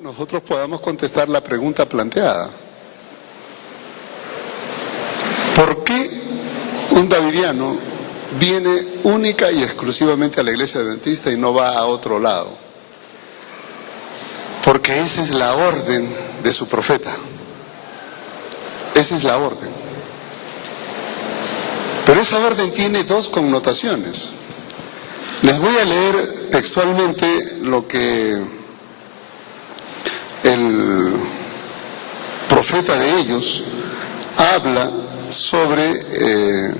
Nosotros podamos contestar la pregunta planteada. ¿Por qué un davidiano viene única y exclusivamente a la iglesia adventista y no va a otro lado? Porque esa es la orden de su profeta. Esa es la orden. Pero esa orden tiene dos connotaciones. Les voy a leer textualmente lo que el profeta de ellos habla sobre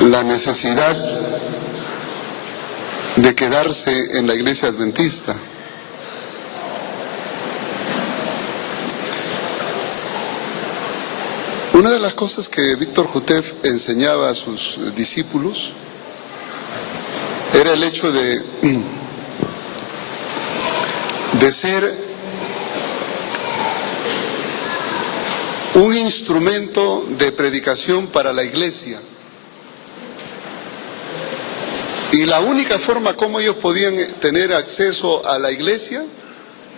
la necesidad de quedarse en la iglesia adventista. Una de las cosas que Víctor Jutef enseñaba a sus discípulos era el hecho de ser un instrumento de predicación para la iglesia. Y la única forma como ellos podían tener acceso a la iglesia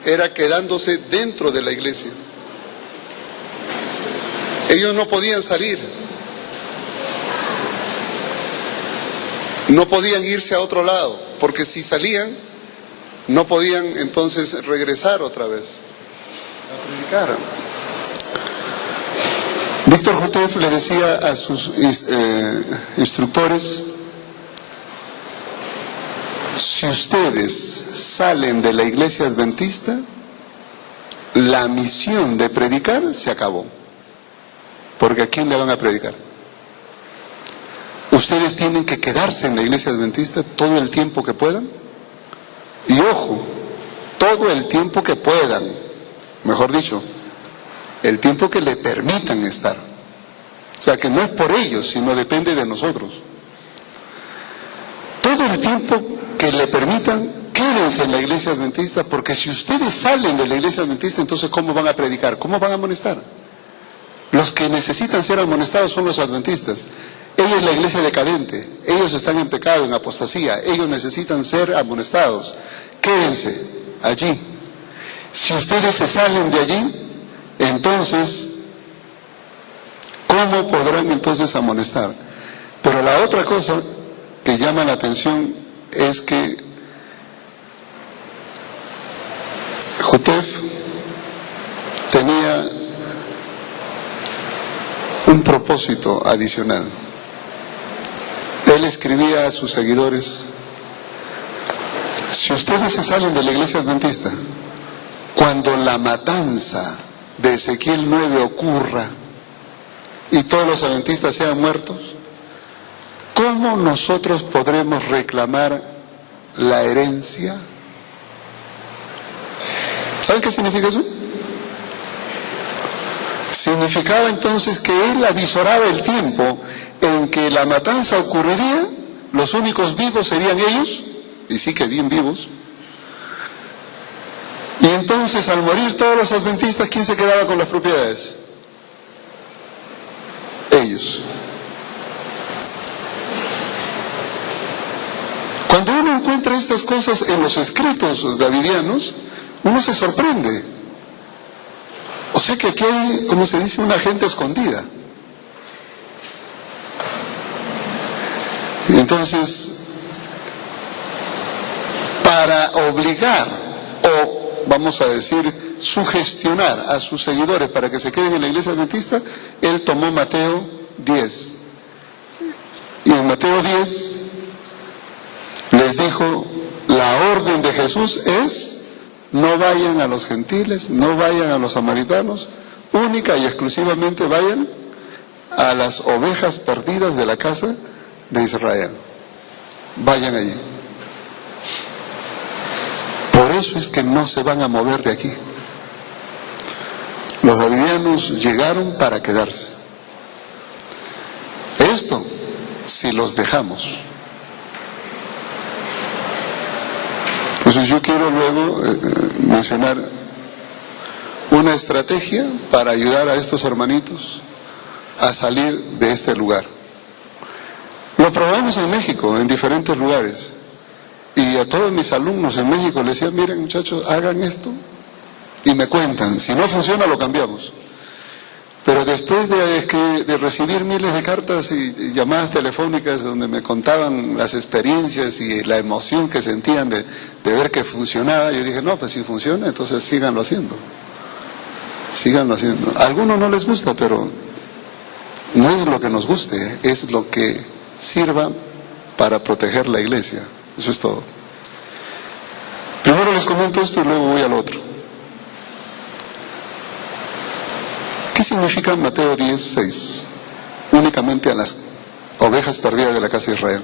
era quedándose dentro de la iglesia. Ellos no podían salir, no podían irse a otro lado, porque si salían, no podían entonces regresar otra vez a predicar. Víctor Jutef le decía a sus instructores: si ustedes salen de la iglesia adventista, la misión de predicar se acabó. Porque ¿a quién le van a predicar? Ustedes tienen que quedarse en la iglesia adventista todo el tiempo que puedan. Y ojo, todo el tiempo que puedan, mejor dicho, el tiempo que le permitan estar. O sea, que no es por ellos, sino depende de nosotros. Todo el tiempo que le permitan, quédense en la iglesia adventista, porque si ustedes salen de la iglesia adventista, entonces ¿cómo van a predicar? ¿Cómo van a amonestar? Los que necesitan ser amonestados son los adventistas. Ella es la iglesia decadente, ellos están en pecado, en apostasía, ellos necesitan ser amonestados. Quédense allí. Si ustedes se salen de allí, entonces, ¿cómo podrán entonces amonestar? Pero la otra cosa que llama la atención es que Jutef tenía un propósito adicional. Él escribía a sus seguidores: si ustedes se salen de la iglesia adventista, cuando la matanza de Ezequiel 9 ocurra y todos los adventistas sean muertos, ¿cómo nosotros podremos reclamar la herencia? ¿Saben qué significa eso? Significaba entonces que él avisoraba el tiempo en que la matanza ocurriría, los únicos vivos serían ellos, y sí que bien vivos, y entonces al morir todos los adventistas, ¿quién se quedaba con las propiedades? Ellos. Cuando uno encuentra estas cosas en los escritos davidianos, uno se sorprende. O sea que aquí hay, como se dice, una gente escondida. Entonces, para obligar, o vamos a decir, sugestionar a sus seguidores para que se queden en la iglesia adventista, él tomó Mateo 10. Y en Mateo 10 les dijo, la orden de Jesús es: no vayan a los gentiles, no vayan a los samaritanos, única y exclusivamente vayan a las ovejas perdidas de la casa de Israel. Vayan allí. Por eso es que no se van a mover de aquí. Los davidianos llegaron para quedarse. Esto, si los dejamos. Entonces yo quiero luego mencionar una estrategia para ayudar a estos hermanitos a salir de este lugar. Lo probamos en México, en diferentes lugares. Y a todos mis alumnos en México les decía, miren muchachos, hagan esto y me cuentan, si no funciona lo cambiamos. Pero después de recibir miles de cartas y llamadas telefónicas donde me contaban las experiencias y la emoción que sentían de ver que funcionaba, yo dije, no, pues si funciona, entonces síganlo haciendo. Síganlo haciendo. A algunos no les gusta, pero no es lo que nos guste, es lo que sirva para proteger la iglesia. Eso es todo. Primero les comento esto y luego voy al otro. ¿Qué significa Mateo 10:6? Únicamente a las ovejas perdidas de la casa de Israel.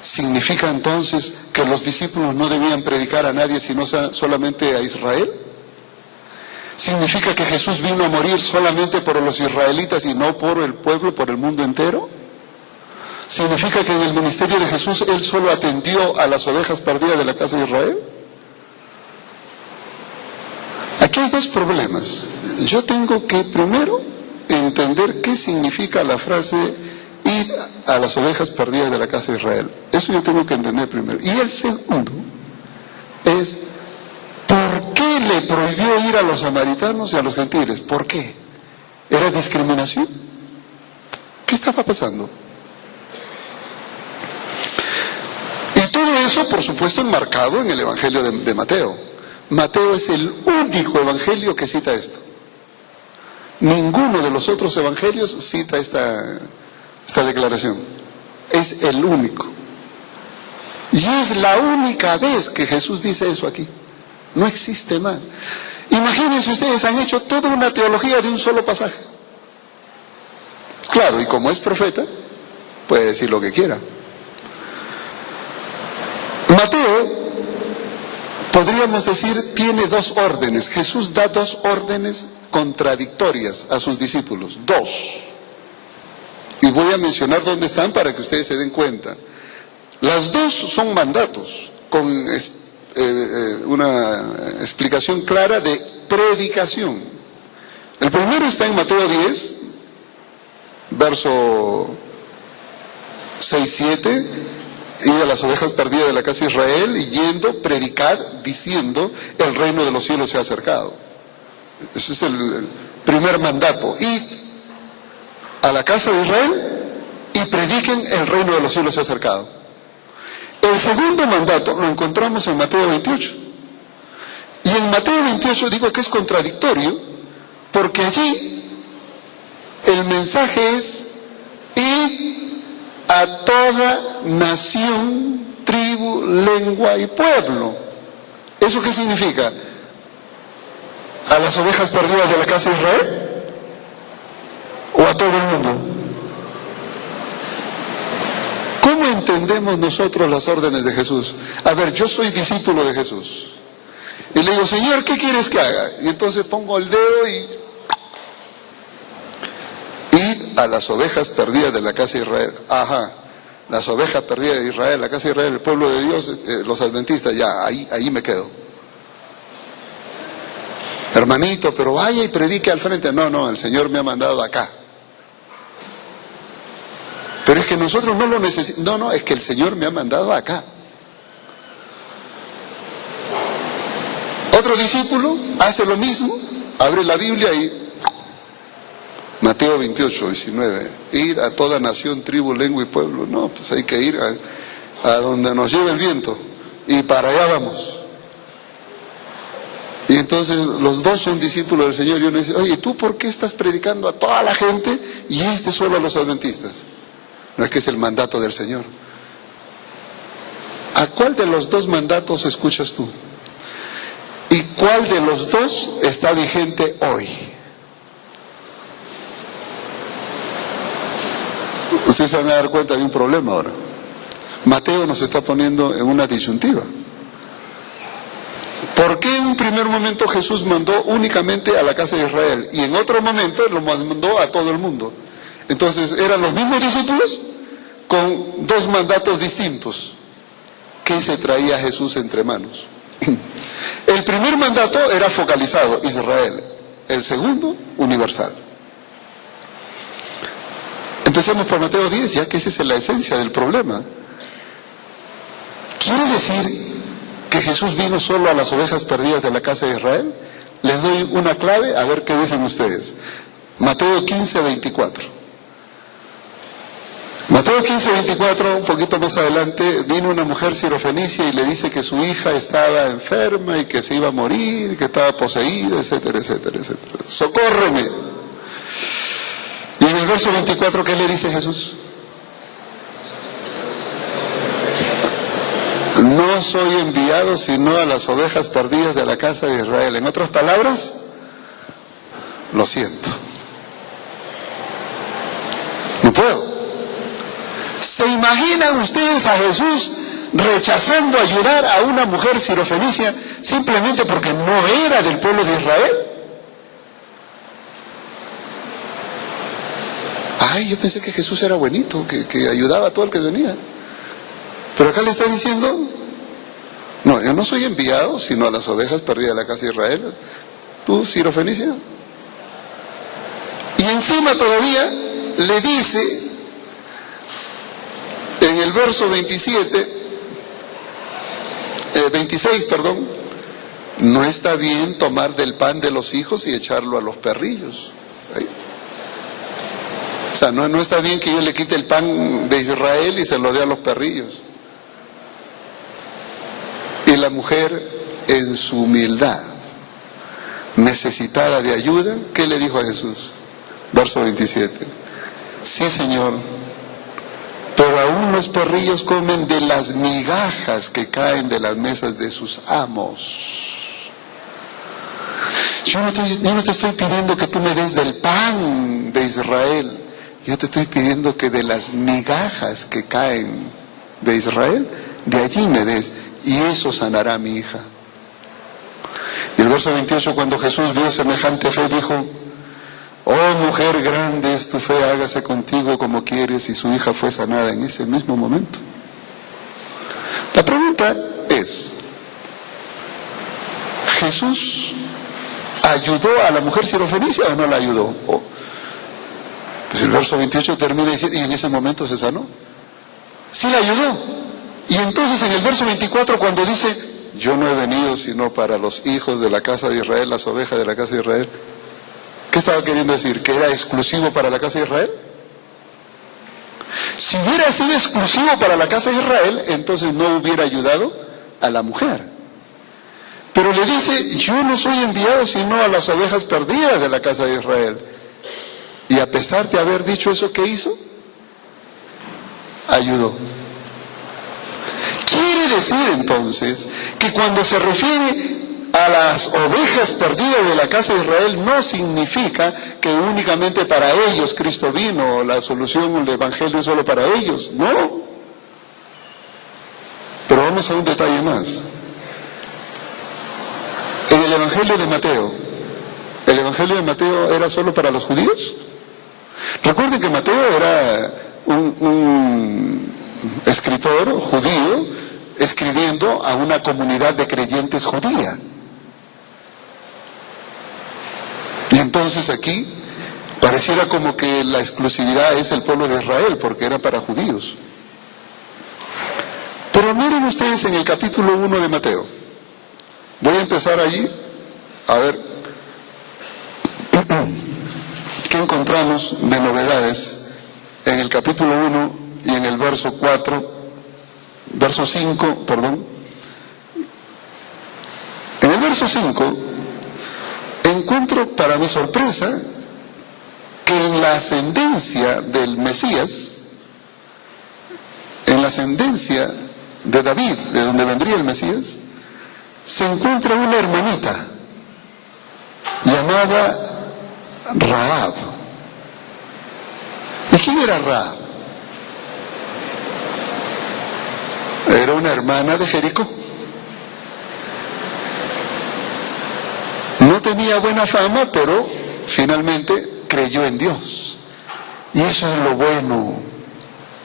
¿Significa entonces que los discípulos no debían predicar a nadie sino solamente a Israel? ¿Significa que Jesús vino a morir solamente por los israelitas y no por el pueblo, por el mundo entero? ¿Significa que en el ministerio de Jesús Él solo atendió a las ovejas perdidas de la casa de Israel? Aquí hay dos problemas. Yo tengo que primero entender qué significa la frase ir a las ovejas perdidas de la casa de Israel. Eso yo tengo que entender primero. Y el segundo es, ¿por qué le prohibió ir a los samaritanos y a los gentiles? ¿Por qué? ¿Era discriminación? ¿Qué estaba pasando? Y todo eso, por supuesto, enmarcado en el Evangelio de Mateo. Mateo es el único evangelio que cita esto. Ninguno de los otros evangelios cita esta declaración. Es el único. Y es la única vez que Jesús dice eso aquí. No existe más. Imagínense ustedes, han hecho toda una teología de un solo pasaje. Claro, y como es profeta, puede decir lo que quiera. Mateo, podríamos decir, tiene dos órdenes. Jesús da dos órdenes contradictorias a sus discípulos. Dos. Y voy a mencionar dónde están para que ustedes se den cuenta. Las dos son mandatos, con una explicación clara de predicación. El primero está en Mateo 10, verso 6-7. Ir a las ovejas perdidas de la casa de Israel y yendo, predicar, diciendo, el reino de los cielos se ha acercado. Ese es el primer mandato. Ir a la casa de Israel y prediquen, el reino de los cielos se ha acercado. El segundo mandato lo encontramos en Mateo 28. Y en Mateo 28 digo que es contradictorio, porque allí el mensaje es ir a toda nación, tribu, lengua y pueblo. ¿Eso qué significa? ¿A las ovejas perdidas de la casa de Israel? ¿O a todo el mundo? ¿Cómo entendemos nosotros las órdenes de Jesús? A ver, yo soy discípulo de Jesús. Y le digo, Señor, ¿qué quieres que haga? Y entonces pongo el dedo y... ir a las ovejas perdidas de la casa de Israel. Ajá, las ovejas perdidas de Israel, la casa de Israel, el pueblo de Dios, los adventistas, ya, ahí me quedo. Hermanito, pero vaya y predique al frente. No, el Señor me ha mandado acá. Pero es que nosotros no lo necesitamos. No, es que el Señor me ha mandado acá. Otro discípulo hace lo mismo, abre la Biblia y Mateo 28, 19, ir a toda nación, tribu, lengua y pueblo. No, pues hay que ir a donde nos lleve el viento y para allá vamos. Y entonces los dos son discípulos del Señor y uno dice, oye, ¿tú por qué estás predicando a toda la gente y solo a los adventistas? No, es que es el mandato del Señor. ¿A cuál de los dos mandatos escuchas tú? ¿Y cuál de los dos está vigente hoy? Ustedes se van a dar cuenta de un problema ahora. Mateo nos está poniendo en una disyuntiva. ¿Por qué en un primer momento Jesús mandó únicamente a la casa de Israel y en otro momento lo mandó a todo el mundo? Entonces, ¿eran los mismos discípulos con dos mandatos distintos? ¿Qué se traía Jesús entre manos? El primer mandato era focalizado, Israel. El segundo, universal. Empecemos por Mateo 10, ya que esa es la esencia del problema. ¿Quiere decir que Jesús vino solo a las ovejas perdidas de la casa de Israel? Les doy una clave, a ver qué dicen ustedes. Mateo 15, 24. Mateo 15, 24, un poquito más adelante, vino una mujer sirofenicia y le dice que su hija estaba enferma y que se iba a morir, que estaba poseída, etcétera, etcétera, etcétera. ¡Socórreme! Y en el verso 24, ¿qué le dice Jesús? No soy enviado sino a las ovejas perdidas de la casa de Israel. En otras palabras, lo siento. No puedo. ¿Se imaginan ustedes a Jesús rechazando ayudar a una mujer sirofenicia simplemente porque no era del pueblo de Israel? Ay, yo pensé que Jesús era buenito, que ayudaba a todo el que venía. Pero acá le está diciendo, no, yo no soy enviado sino a las ovejas perdidas de la casa de Israel. ¿Tú, sirofenicia? Y encima todavía le dice, en el verso 26, no está bien tomar del pan de los hijos y echarlo a los perrillos. ¿Sí? O sea, no está bien que yo le quite el pan de Israel y se lo dé a los perrillos. Y la mujer, en su humildad, necesitada de ayuda, ¿qué le dijo a Jesús? Verso 27. Sí, Señor, pero aún los perrillos comen de las migajas que caen de las mesas de sus amos. Yo no te estoy pidiendo que tú me des del pan de Israel. Yo te estoy pidiendo que de las migajas que caen de Israel, de allí me des, y eso sanará a mi hija. Y el verso 28, cuando Jesús vio semejante fe, dijo, oh mujer, grande es tu fe, hágase contigo como quieres, y su hija fue sanada en ese mismo momento. La pregunta es, ¿Jesús ayudó a la mujer sirofenicia o no la ayudó? Pues el verso 28 termina diciendo, y en ese momento se sanó. Sí la ayudó. Y entonces en el verso 24, cuando dice, yo no he venido sino para los hijos de la casa de Israel, las ovejas de la casa de Israel, ¿qué estaba queriendo decir? ¿Que era exclusivo para la casa de Israel? Si hubiera sido exclusivo para la casa de Israel, entonces no hubiera ayudado a la mujer. Pero le dice, yo no soy enviado sino a las ovejas perdidas de la casa de Israel. Y a pesar de haber dicho eso, ¿qué hizo? Ayudó. Quiere decir entonces que cuando se refiere a las ovejas perdidas de la casa de Israel, no significa que únicamente para ellos Cristo vino, la solución, el evangelio es solo para ellos, no. Pero vamos a un detalle más. En el evangelio de Mateo, ¿el evangelio de Mateo era solo para los judíos? Recuerden que Mateo era un escritor judío escribiendo a una comunidad de creyentes judía. Y entonces aquí pareciera como que la exclusividad es el pueblo de Israel, porque era para judíos. Pero miren ustedes en el capítulo 1 de Mateo. Voy a empezar allí, a ver qué encontramos de novedades en el capítulo 1 y en el verso 5, perdón. En el verso 5 encuentro, para mi sorpresa, que en la ascendencia del Mesías, en la ascendencia de David, de donde vendría el Mesías, se encuentra una hermanita llamada Rahab. ¿Y quién era Rahab? Era una hermana de Jericó. No tenía buena fama, pero finalmente creyó en Dios. Y eso es lo bueno,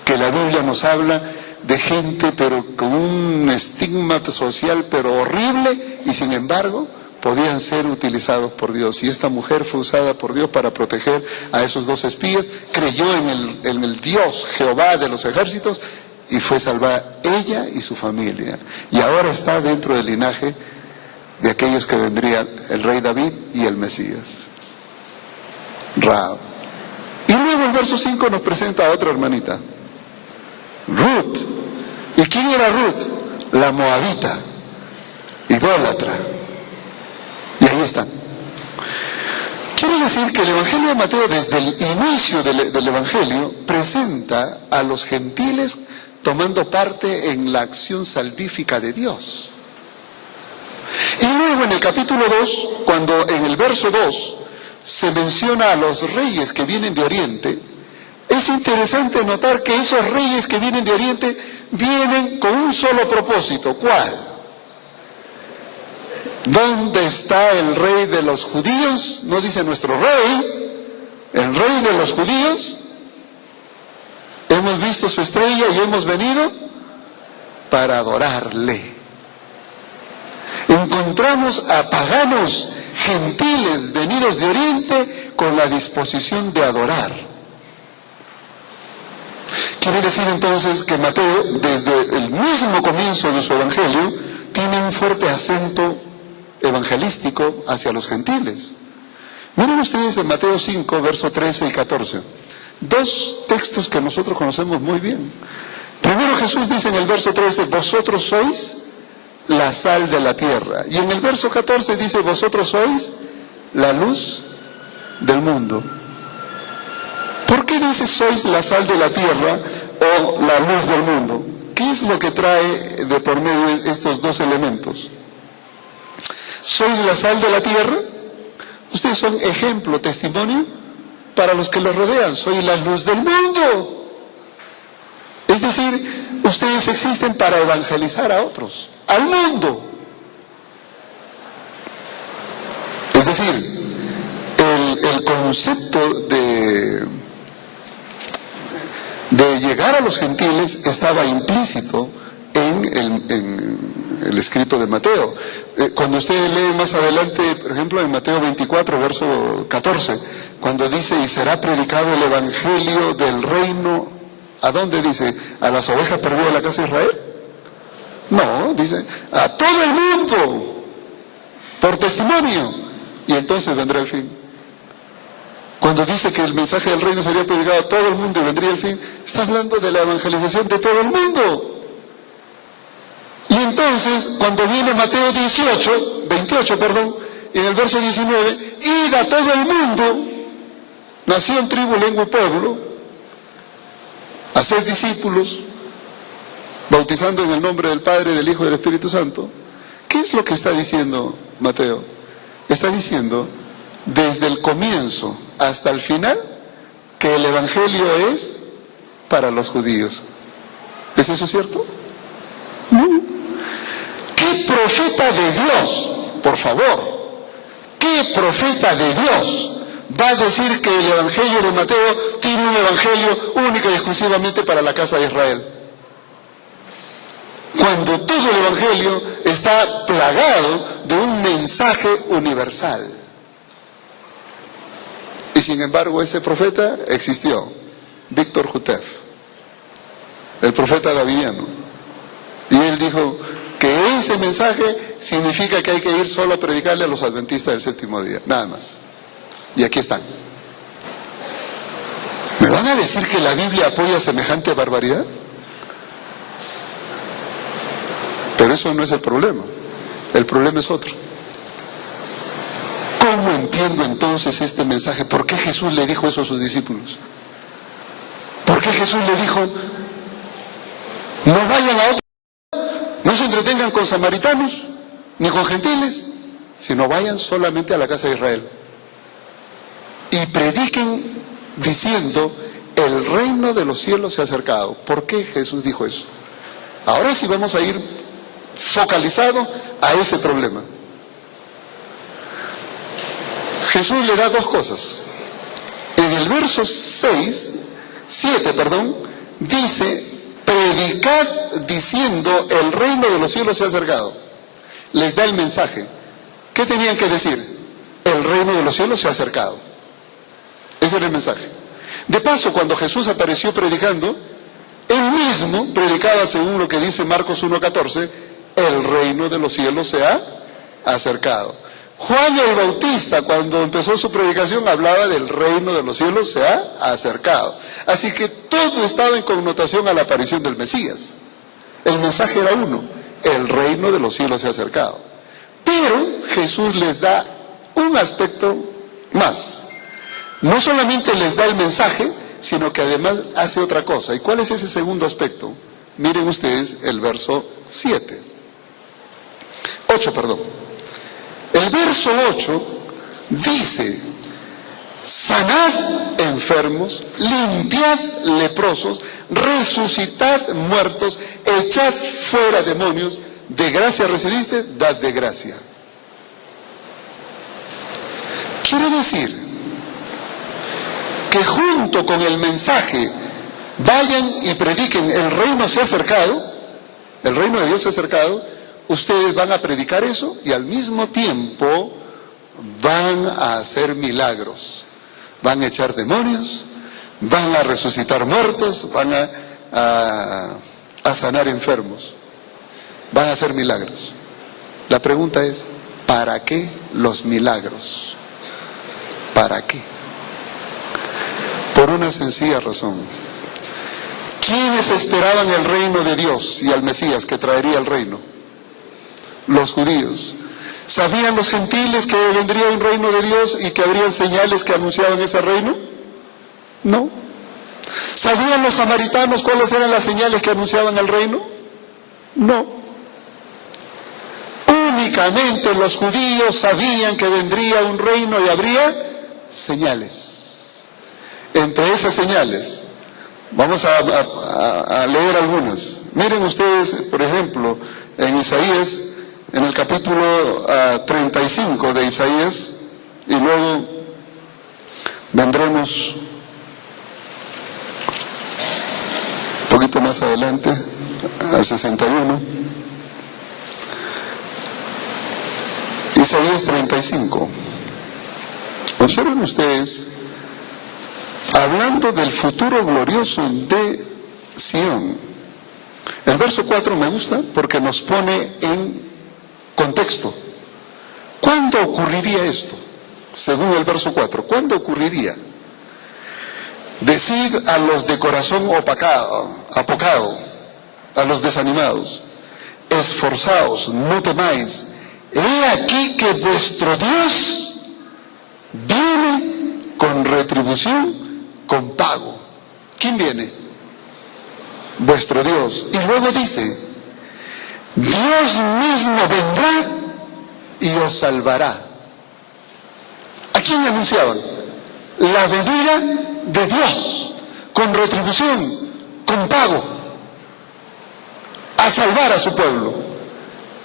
que la Biblia nos habla de gente pero con un estigma social pero horrible, y sin embargo podían ser utilizados por Dios. Y esta mujer fue usada por Dios para proteger a esos dos espías, creyó en el Dios Jehová de los ejércitos, y fue salvada ella y su familia. Y ahora está dentro del linaje de aquellos que vendrían, el rey David y el Mesías. Rahab. Y luego el verso 5 nos presenta a otra hermanita, Ruth. ¿Y quién era Ruth? La moabita, idólatra. Y ahí están. Quiere decir que el Evangelio de Mateo, desde el inicio del Evangelio, presenta a los gentiles tomando parte en la acción salvífica de Dios. Y luego en el capítulo 2, cuando en el verso 2 se menciona a los reyes que vienen de Oriente, es interesante notar que esos reyes que vienen de Oriente vienen con un solo propósito. ¿Cuál? ¿Dónde está el rey de los judíos? No dice nuestro rey, el rey de los judíos. Hemos visto su estrella y hemos venido para adorarle. Encontramos a paganos gentiles venidos de Oriente con la disposición de adorar. Quiere decir entonces que Mateo, desde el mismo comienzo de su evangelio, tiene un fuerte acento evangelístico hacia los gentiles. Miren ustedes en Mateo 5, versos 13 y 14. Dos textos que nosotros conocemos muy bien. Primero Jesús dice en el verso 13, vosotros sois la sal de la tierra. Y en el verso 14 dice, vosotros sois la luz del mundo. ¿Por qué dice sois la sal de la tierra o la luz del mundo? ¿Qué es lo que trae de por medio estos dos elementos? ¿Sois la sal de la tierra? Ustedes son ejemplo, testimonio para los que los rodean. Soy la luz del mundo. Es decir, ustedes existen para evangelizar a otros, al mundo. Es decir, el concepto de llegar a los gentiles estaba implícito en el escrito de Mateo. Cuando usted lee más adelante, por ejemplo, en Mateo 24, verso 14, cuando dice, y será predicado el evangelio del reino, ¿a dónde dice? ¿A las ovejas perdidas de la casa de Israel? No, dice, a todo el mundo, por testimonio, y entonces vendrá el fin. Cuando dice que el mensaje del reino sería predicado a todo el mundo y vendría el fin, está hablando de la evangelización de todo el mundo. Y entonces, cuando viene Mateo 28, en el verso 19, id a todo el mundo, nación, tribu, lengua y pueblo, a ser discípulos, bautizando en el nombre del Padre, del Hijo y del Espíritu Santo. ¿Qué es lo que está diciendo Mateo? Está diciendo, desde el comienzo hasta el final, que el Evangelio es para los judíos. ¿Es eso cierto? No. ¿Qué profeta de Dios, por favor, qué profeta de Dios va a decir que el Evangelio de Mateo tiene un Evangelio único y exclusivamente para la casa de Israel? Cuando todo el Evangelio está plagado de un mensaje universal. Y sin embargo ese profeta existió, Víctor Jutef, el profeta davidiano. Y él dijo que ese mensaje significa que hay que ir solo a predicarle a los adventistas del séptimo día, nada más. Y aquí están. ¿Me van a decir que la Biblia apoya semejante barbaridad? Pero eso no es el problema es otro. ¿Cómo entiendo entonces este mensaje? ¿Por qué Jesús le dijo eso a sus discípulos? ¿Por qué Jesús le dijo, no vayan a otro, no se entretengan con samaritanos, ni con gentiles, sino vayan solamente a la casa de Israel? Y prediquen diciendo, el reino de los cielos se ha acercado. ¿Por qué Jesús dijo eso? Ahora sí vamos a ir focalizado a ese problema. Jesús le da dos cosas. En el verso 7, dice, predicad diciendo, el reino de los cielos se ha acercado. Les da el mensaje. ¿Qué tenían que decir? El reino de los cielos se ha acercado. Ese era el mensaje. De paso, cuando Jesús apareció predicando, Él mismo predicaba, según lo que dice Marcos 1:14, el reino de los cielos se ha acercado. Juan el Bautista, cuando empezó su predicación, hablaba del reino de los cielos se ha acercado. Así que todo estaba en connotación a la aparición del Mesías. El mensaje era uno: el reino de los cielos se ha acercado. Pero Jesús les da un aspecto más. No solamente les da el mensaje, sino que además hace otra cosa. ¿Y cuál es ese segundo aspecto? Miren ustedes el verso 8, perdón. El verso 8 dice: sanad enfermos, limpiad leprosos, resucitad muertos, echad fuera demonios, de gracia recibiste, dad de gracia. Quiere decir que junto con el mensaje, vayan y prediquen, el reino se ha acercado, el reino de Dios se ha acercado, ustedes van a predicar eso y al mismo tiempo van a hacer milagros, van a echar demonios, van a resucitar muertos, van a sanar enfermos, van a hacer milagros. La pregunta es, ¿para qué los milagros? ¿Para qué? Por una sencilla razón. ¿Quiénes esperaban el reino de Dios y al Mesías que traería el reino? Los judíos. ¿Sabían los gentiles que vendría un reino de Dios y que habrían señales que anunciaban ese reino? No. ¿Sabían los samaritanos cuáles eran las señales que anunciaban el reino? No. Únicamente los judíos sabían que vendría un reino y habría señales. Entre esas señales, vamos a leer algunas. Miren ustedes, por ejemplo, en Isaías, en el capítulo 35 de Isaías, y luego vendremos un poquito más adelante, al 61. Isaías 35. Observen ustedes, hablando del futuro glorioso de Sión. El verso 4 me gusta porque nos pone en contexto. ¿Cuándo ocurriría esto? Según el verso 4, ¿cuándo ocurriría? Decid a los de corazón apocado, a los desanimados: esforzaos, no temáis. He aquí que vuestro Dios viene con retribución, con pago. ¿Quién viene? Vuestro Dios. Y luego dice: Dios mismo vendrá y os salvará. ¿A quién anunciaban? La venida de Dios, con retribución, con pago, a salvar a su pueblo.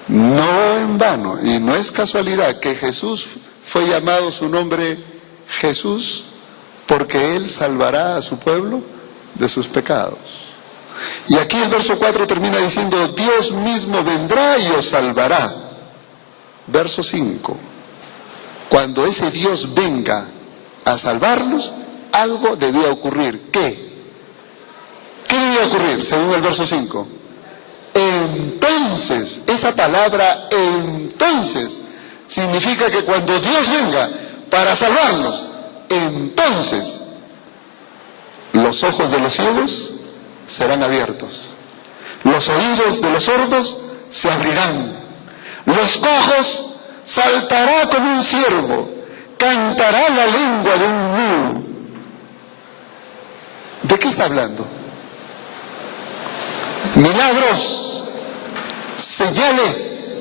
No en vano, y no es casualidad que Jesús fue llamado su nombre Jesús, porque Él salvará a su pueblo de sus pecados. Y aquí el verso 4 termina diciendo: Dios mismo vendrá y os salvará. Verso 5. Cuando ese Dios venga a salvarlos, algo debía ocurrir. ¿Qué? ¿Qué debía ocurrir según el verso 5? Entonces, esa palabra entonces significa que cuando Dios venga para salvarnos, entonces los ojos de los ciegos serán abiertos, los oídos de los sordos se abrirán, los cojos saltará como un ciervo, cantará la lengua de un mudo. ¿De qué está hablando? Milagros, señales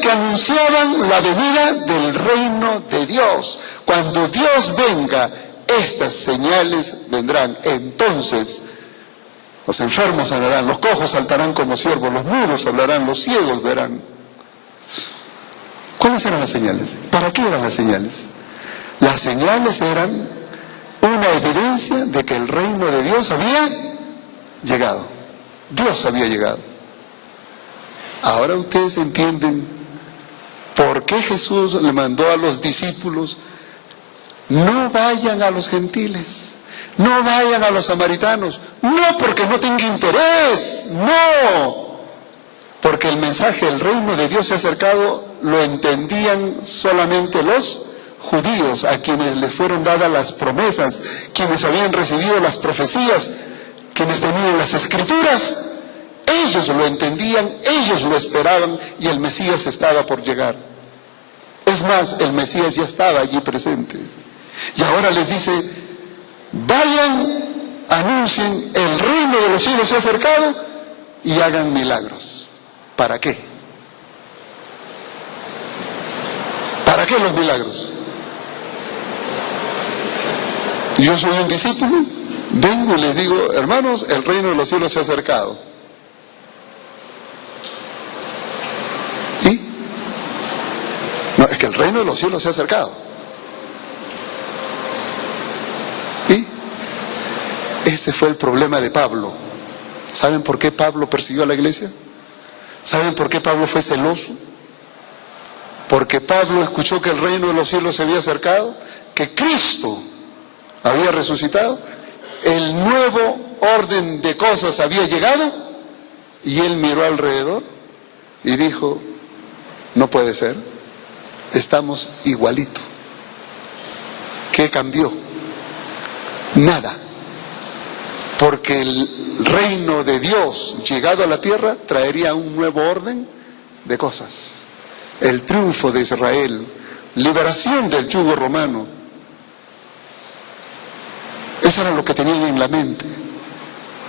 que anunciaban la venida del reino de Dios. Cuando Dios venga, estas señales vendrán. Entonces los enfermos sanarán, los cojos saltarán como ciervos, los mudos hablarán, los ciegos verán. ¿Cuáles eran las señales? ¿Para qué eran las señales? Las señales eran una evidencia de que el reino de Dios había llegado. Dios había llegado. Ahora ustedes entienden por qué Jesús le mandó a los discípulos: no vayan a los gentiles, No vayan a los samaritanos. No porque no tenga interés, no. Porque el mensaje, el reino de Dios se ha acercado, lo entendían solamente los judíos, a quienes les fueron dadas las promesas, quienes habían recibido las profecías, quienes tenían las escrituras. Ellos lo entendían, ellos lo esperaban y el Mesías estaba por llegar. Es más, el Mesías ya estaba allí presente. Y ahora les dice, vayan, anuncien, el reino de los cielos se ha acercado y hagan milagros. ¿Para qué? ¿Para qué los milagros? Yo soy un discípulo, vengo y les digo, hermanos, el reino de los cielos se ha acercado. ¿Y? No, es que el reino de los cielos se ha acercado. ¿Y? Ese fue el problema de Pablo. ¿Saben por qué Pablo persiguió a la iglesia? ¿Saben por qué Pablo fue celoso? Porque Pablo escuchó que el reino de los cielos se había acercado, que Cristo había resucitado, el nuevo orden de cosas había llegado, y él miró alrededor y dijo, no puede ser, estamos igualito. ¿Qué cambió? Nada. Porque el reino de Dios llegado a la tierra traería un nuevo orden de cosas. El triunfo de Israel, liberación del yugo romano. Eso era lo que tenían en la mente.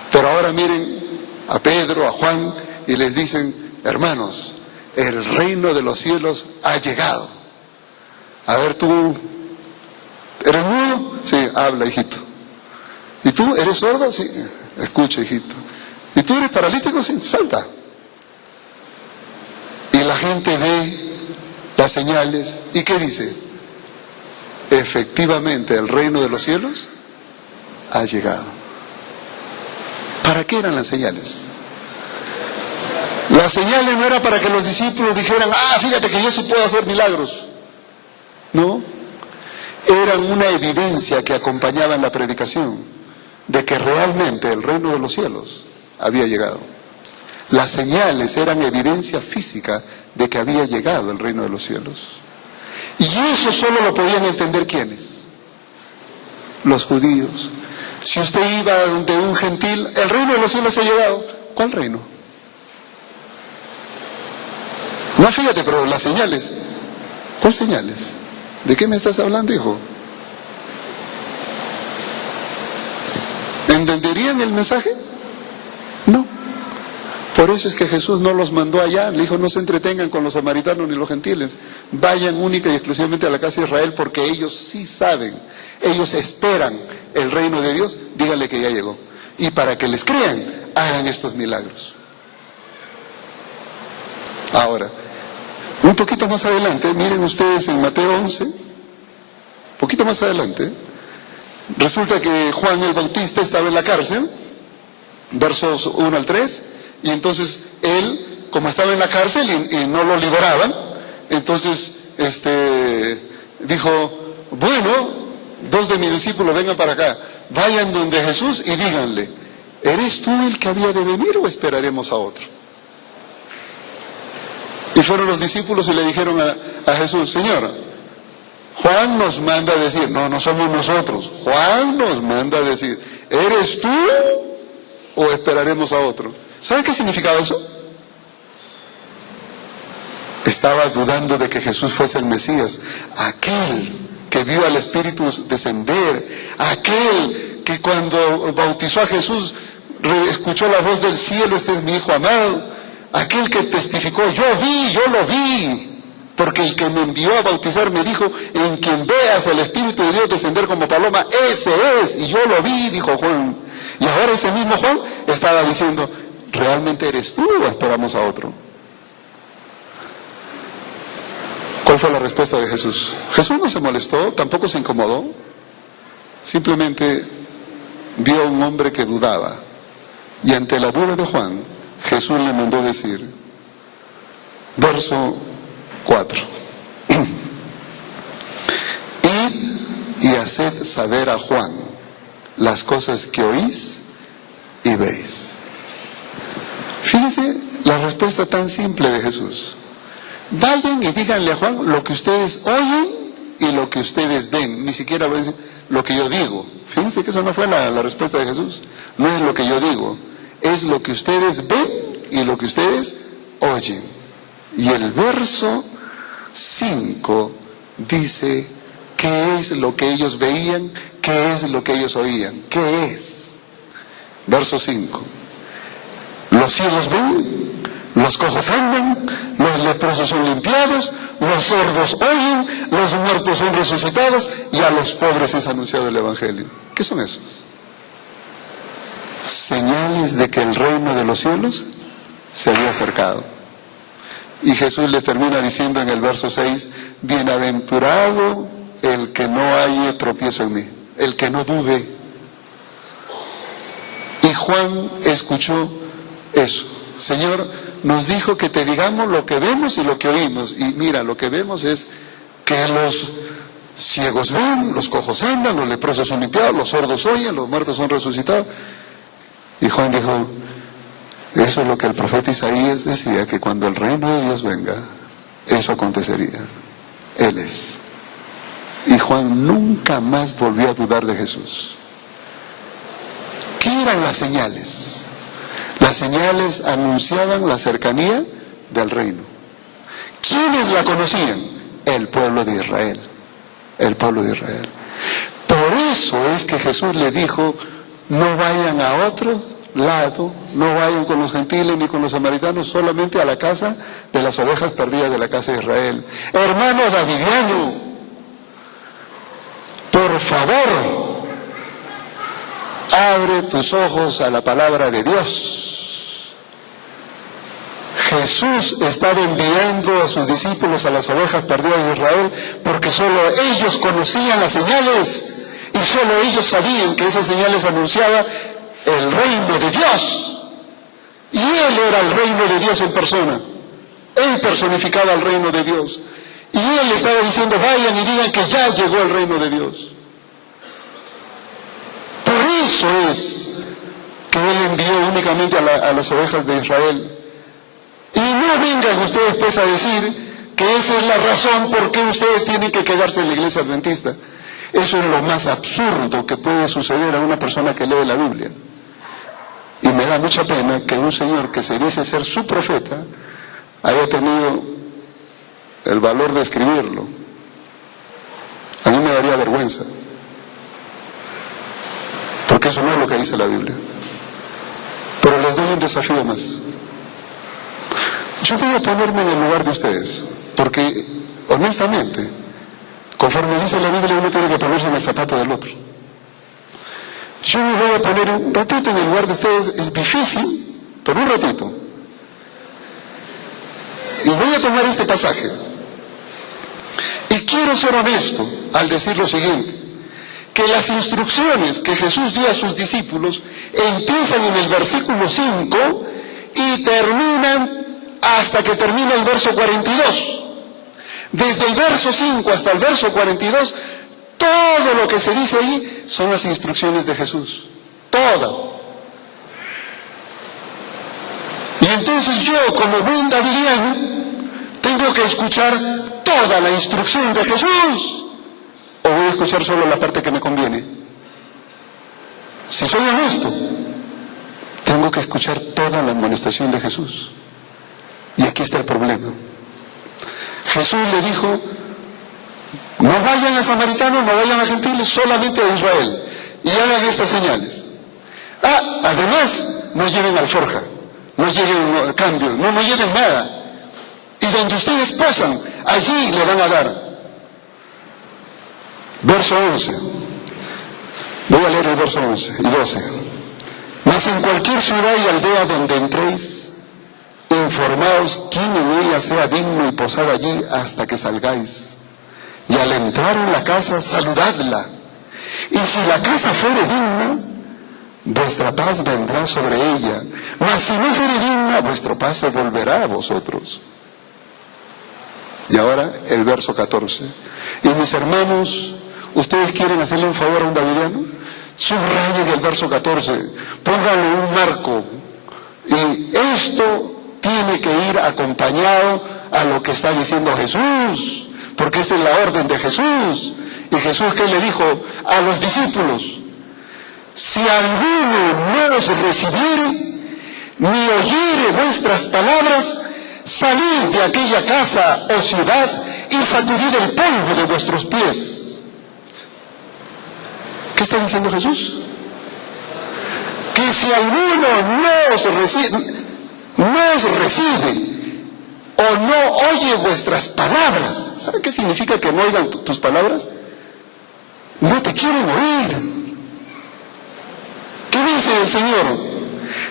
Pero ahora miren a Pedro, a Juan, y les dicen, hermanos, el reino de los cielos ha llegado. A ver, ¿tú eres mudo? Sí, habla, hijito. ¿Y tú eres sordo? Sí, escucha, hijito. ¿Y tú eres paralítico? Sí, salta. Y la gente ve las señales. ¿Y qué dice? Efectivamente, el reino de los cielos ha llegado. ¿Para qué eran las señales? Las señales no era para que los discípulos dijeran, fíjate que yo sí puedo hacer milagros. No, eran una evidencia que acompañaba la predicación de que realmente el reino de los cielos había llegado. Las señales eran evidencia física de que había llegado el reino de los cielos. Y eso solo lo podían entender ¿quiénes? Los judíos. Si usted iba donde un gentil, el reino de los cielos ha llegado. ¿Cuál reino? No, fíjate, pero las señales. ¿Cuáles señales? ¿De qué me estás hablando, hijo? ¿Entenderían el mensaje? No. Por eso es que Jesús no los mandó allá. Le dijo, no se entretengan con los samaritanos ni los gentiles. Vayan única y exclusivamente a la casa de Israel, porque ellos sí saben. Ellos esperan el reino de Dios. Díganle que ya llegó. Y para que les crean, hagan estos milagros. Ahora, un poquito más adelante, miren ustedes en Mateo 11, un poquito más adelante, resulta que Juan el Bautista estaba en la cárcel, versos 1 al 3, y entonces él, como estaba en la cárcel y no lo liberaban, entonces dijo, bueno, 2 de mis discípulos vengan para acá, vayan donde Jesús y díganle, ¿eres tú el que había de venir o esperaremos a otro? Y fueron los discípulos y le dijeron a Jesús, Señor, Juan nos manda a decir, no somos nosotros, Juan nos manda a decir, ¿eres tú o esperaremos a otro? ¿Sabe qué significaba eso? Estaba dudando de que Jesús fuese el Mesías, aquel que vio al Espíritu descender, aquel que cuando bautizó a Jesús escuchó la voz del cielo, este es mi Hijo amado, aquel que testificó, yo lo vi. Porque el que me envió a bautizar me dijo, en quien veas el Espíritu de Dios descender como paloma, ese es, y yo lo vi, dijo Juan. Y ahora ese mismo Juan estaba diciendo, ¿realmente eres tú o esperamos a otro? ¿Cuál fue la respuesta de Jesús? Jesús no se molestó, tampoco se incomodó, simplemente vio a un hombre que dudaba, y ante la duda de Juan, Jesús le mandó decir, verso 4. Id y haced saber a Juan las cosas que oís y veis. Fíjense la respuesta tan simple de Jesús. Vayan y díganle a Juan lo que ustedes oyen y lo que ustedes ven. Ni siquiera dicen lo que yo digo. Fíjense que eso no fue la respuesta de Jesús. No es lo que yo digo, es lo que ustedes ven y lo que ustedes oyen. Y el verso 5 dice qué es lo que ellos veían, qué es lo que ellos oían. ¿Qué es? Verso 5. Los ciegos ven, los cojos andan, los leprosos son limpiados, los sordos oyen, los muertos son resucitados y a los pobres es anunciado el Evangelio. ¿Qué son esos? Señales de que el reino de los cielos se había acercado. Y Jesús les termina diciendo en el verso 6, bienaventurado el que no haya tropiezo en mí, el que no dude. Y Juan escuchó eso. Señor, nos dijo que te digamos lo que vemos y lo que oímos. Y mira, lo que vemos es que los ciegos ven, los cojos andan, los leprosos son limpiados, los sordos oyen, los muertos son resucitados. Y Juan dijo, eso es lo que el profeta Isaías decía, que cuando el reino de Dios venga, eso acontecería. Él es. Y Juan nunca más volvió a dudar de Jesús. ¿Qué eran las señales? Las señales anunciaban la cercanía del reino. ¿Quiénes la conocían? El pueblo de Israel. El pueblo de Israel. Por eso es que Jesús le dijo, no vayan a otro lado, no vayan con los gentiles ni con los samaritanos, solamente a la casa de las ovejas perdidas de la casa de Israel. Hermano davidiano, por favor, abre tus ojos a la palabra de Dios. Jesús estaba enviando a sus discípulos a las ovejas perdidas de Israel porque solo ellos conocían las señales y solo ellos sabían que esas señales anunciaban el reino de Dios. Y Él era el reino de Dios en persona. Él personificaba el reino de Dios. Y Él estaba diciendo, vayan y digan que ya llegó el reino de Dios. Por eso es que Él envió únicamente a las ovejas de Israel. Y no vengan ustedes pues a decir que esa es la razón por qué ustedes tienen que quedarse en la iglesia adventista. Eso es lo más absurdo que puede suceder a una persona que lee la Biblia. Y me da mucha pena que un señor que se dice ser su profeta haya tenido el valor de escribirlo. A mí me daría vergüenza. Porque eso no es lo que dice la Biblia. Pero les doy un desafío más. Yo voy a ponerme en el lugar de ustedes, porque honestamente, conforme dice la Biblia, uno tiene que ponerse en el zapato del otro. Yo me voy a poner un ratito en el lugar de ustedes, es difícil, pero un ratito. Y voy a tomar este pasaje. Y quiero ser honesto al decir lo siguiente, que las instrucciones que Jesús dio a sus discípulos empiezan en el versículo 5 y terminan hasta que termina el verso 42. Desde el verso 5 hasta el verso 42, todo lo que se dice ahí son las instrucciones de Jesús. Todo. Y entonces yo, como buen davidiano, tengo que escuchar toda la instrucción de Jesús. ¿O voy a escuchar solo la parte que me conviene? Si soy honesto, tengo que escuchar toda la amonestación de Jesús. Y aquí está el problema. Jesús le dijo, no vayan a samaritanos, no vayan a gentiles, solamente a Israel. Y hagan estas señales. Además, no lleven alforja, no lleven cambio, no lleven nada. Y donde ustedes posan, allí le van a dar. Verso 11. Voy a leer el verso 11 y 12. Mas en cualquier ciudad y aldea donde entréis, informaos quién en ella sea digno y posad allí hasta que salgáis. Y al entrar en la casa, saludadla. Y si la casa fuere digna, vuestra paz vendrá sobre ella. Mas si no fuere digna, vuestra paz se volverá a vosotros. Y ahora el verso 14. Y mis hermanos, ¿ustedes quieren hacerle un favor a un davidiano? Subrayen el verso 14, pónganle un marco. Y esto tiene que ir acompañado a lo que está diciendo Jesús, porque esta es la orden de Jesús. Y Jesús, ¿qué le dijo a los discípulos? Si alguno no os recibiere, ni oyere vuestras palabras, salid de aquella casa o ciudad y sacudid el polvo de vuestros pies. ¿Qué está diciendo Jesús? Que si alguno no os recibe o no oye vuestras palabras, ¿sabe qué significa que no oigan tus palabras? No te quieren oír. ¿Qué dice el Señor?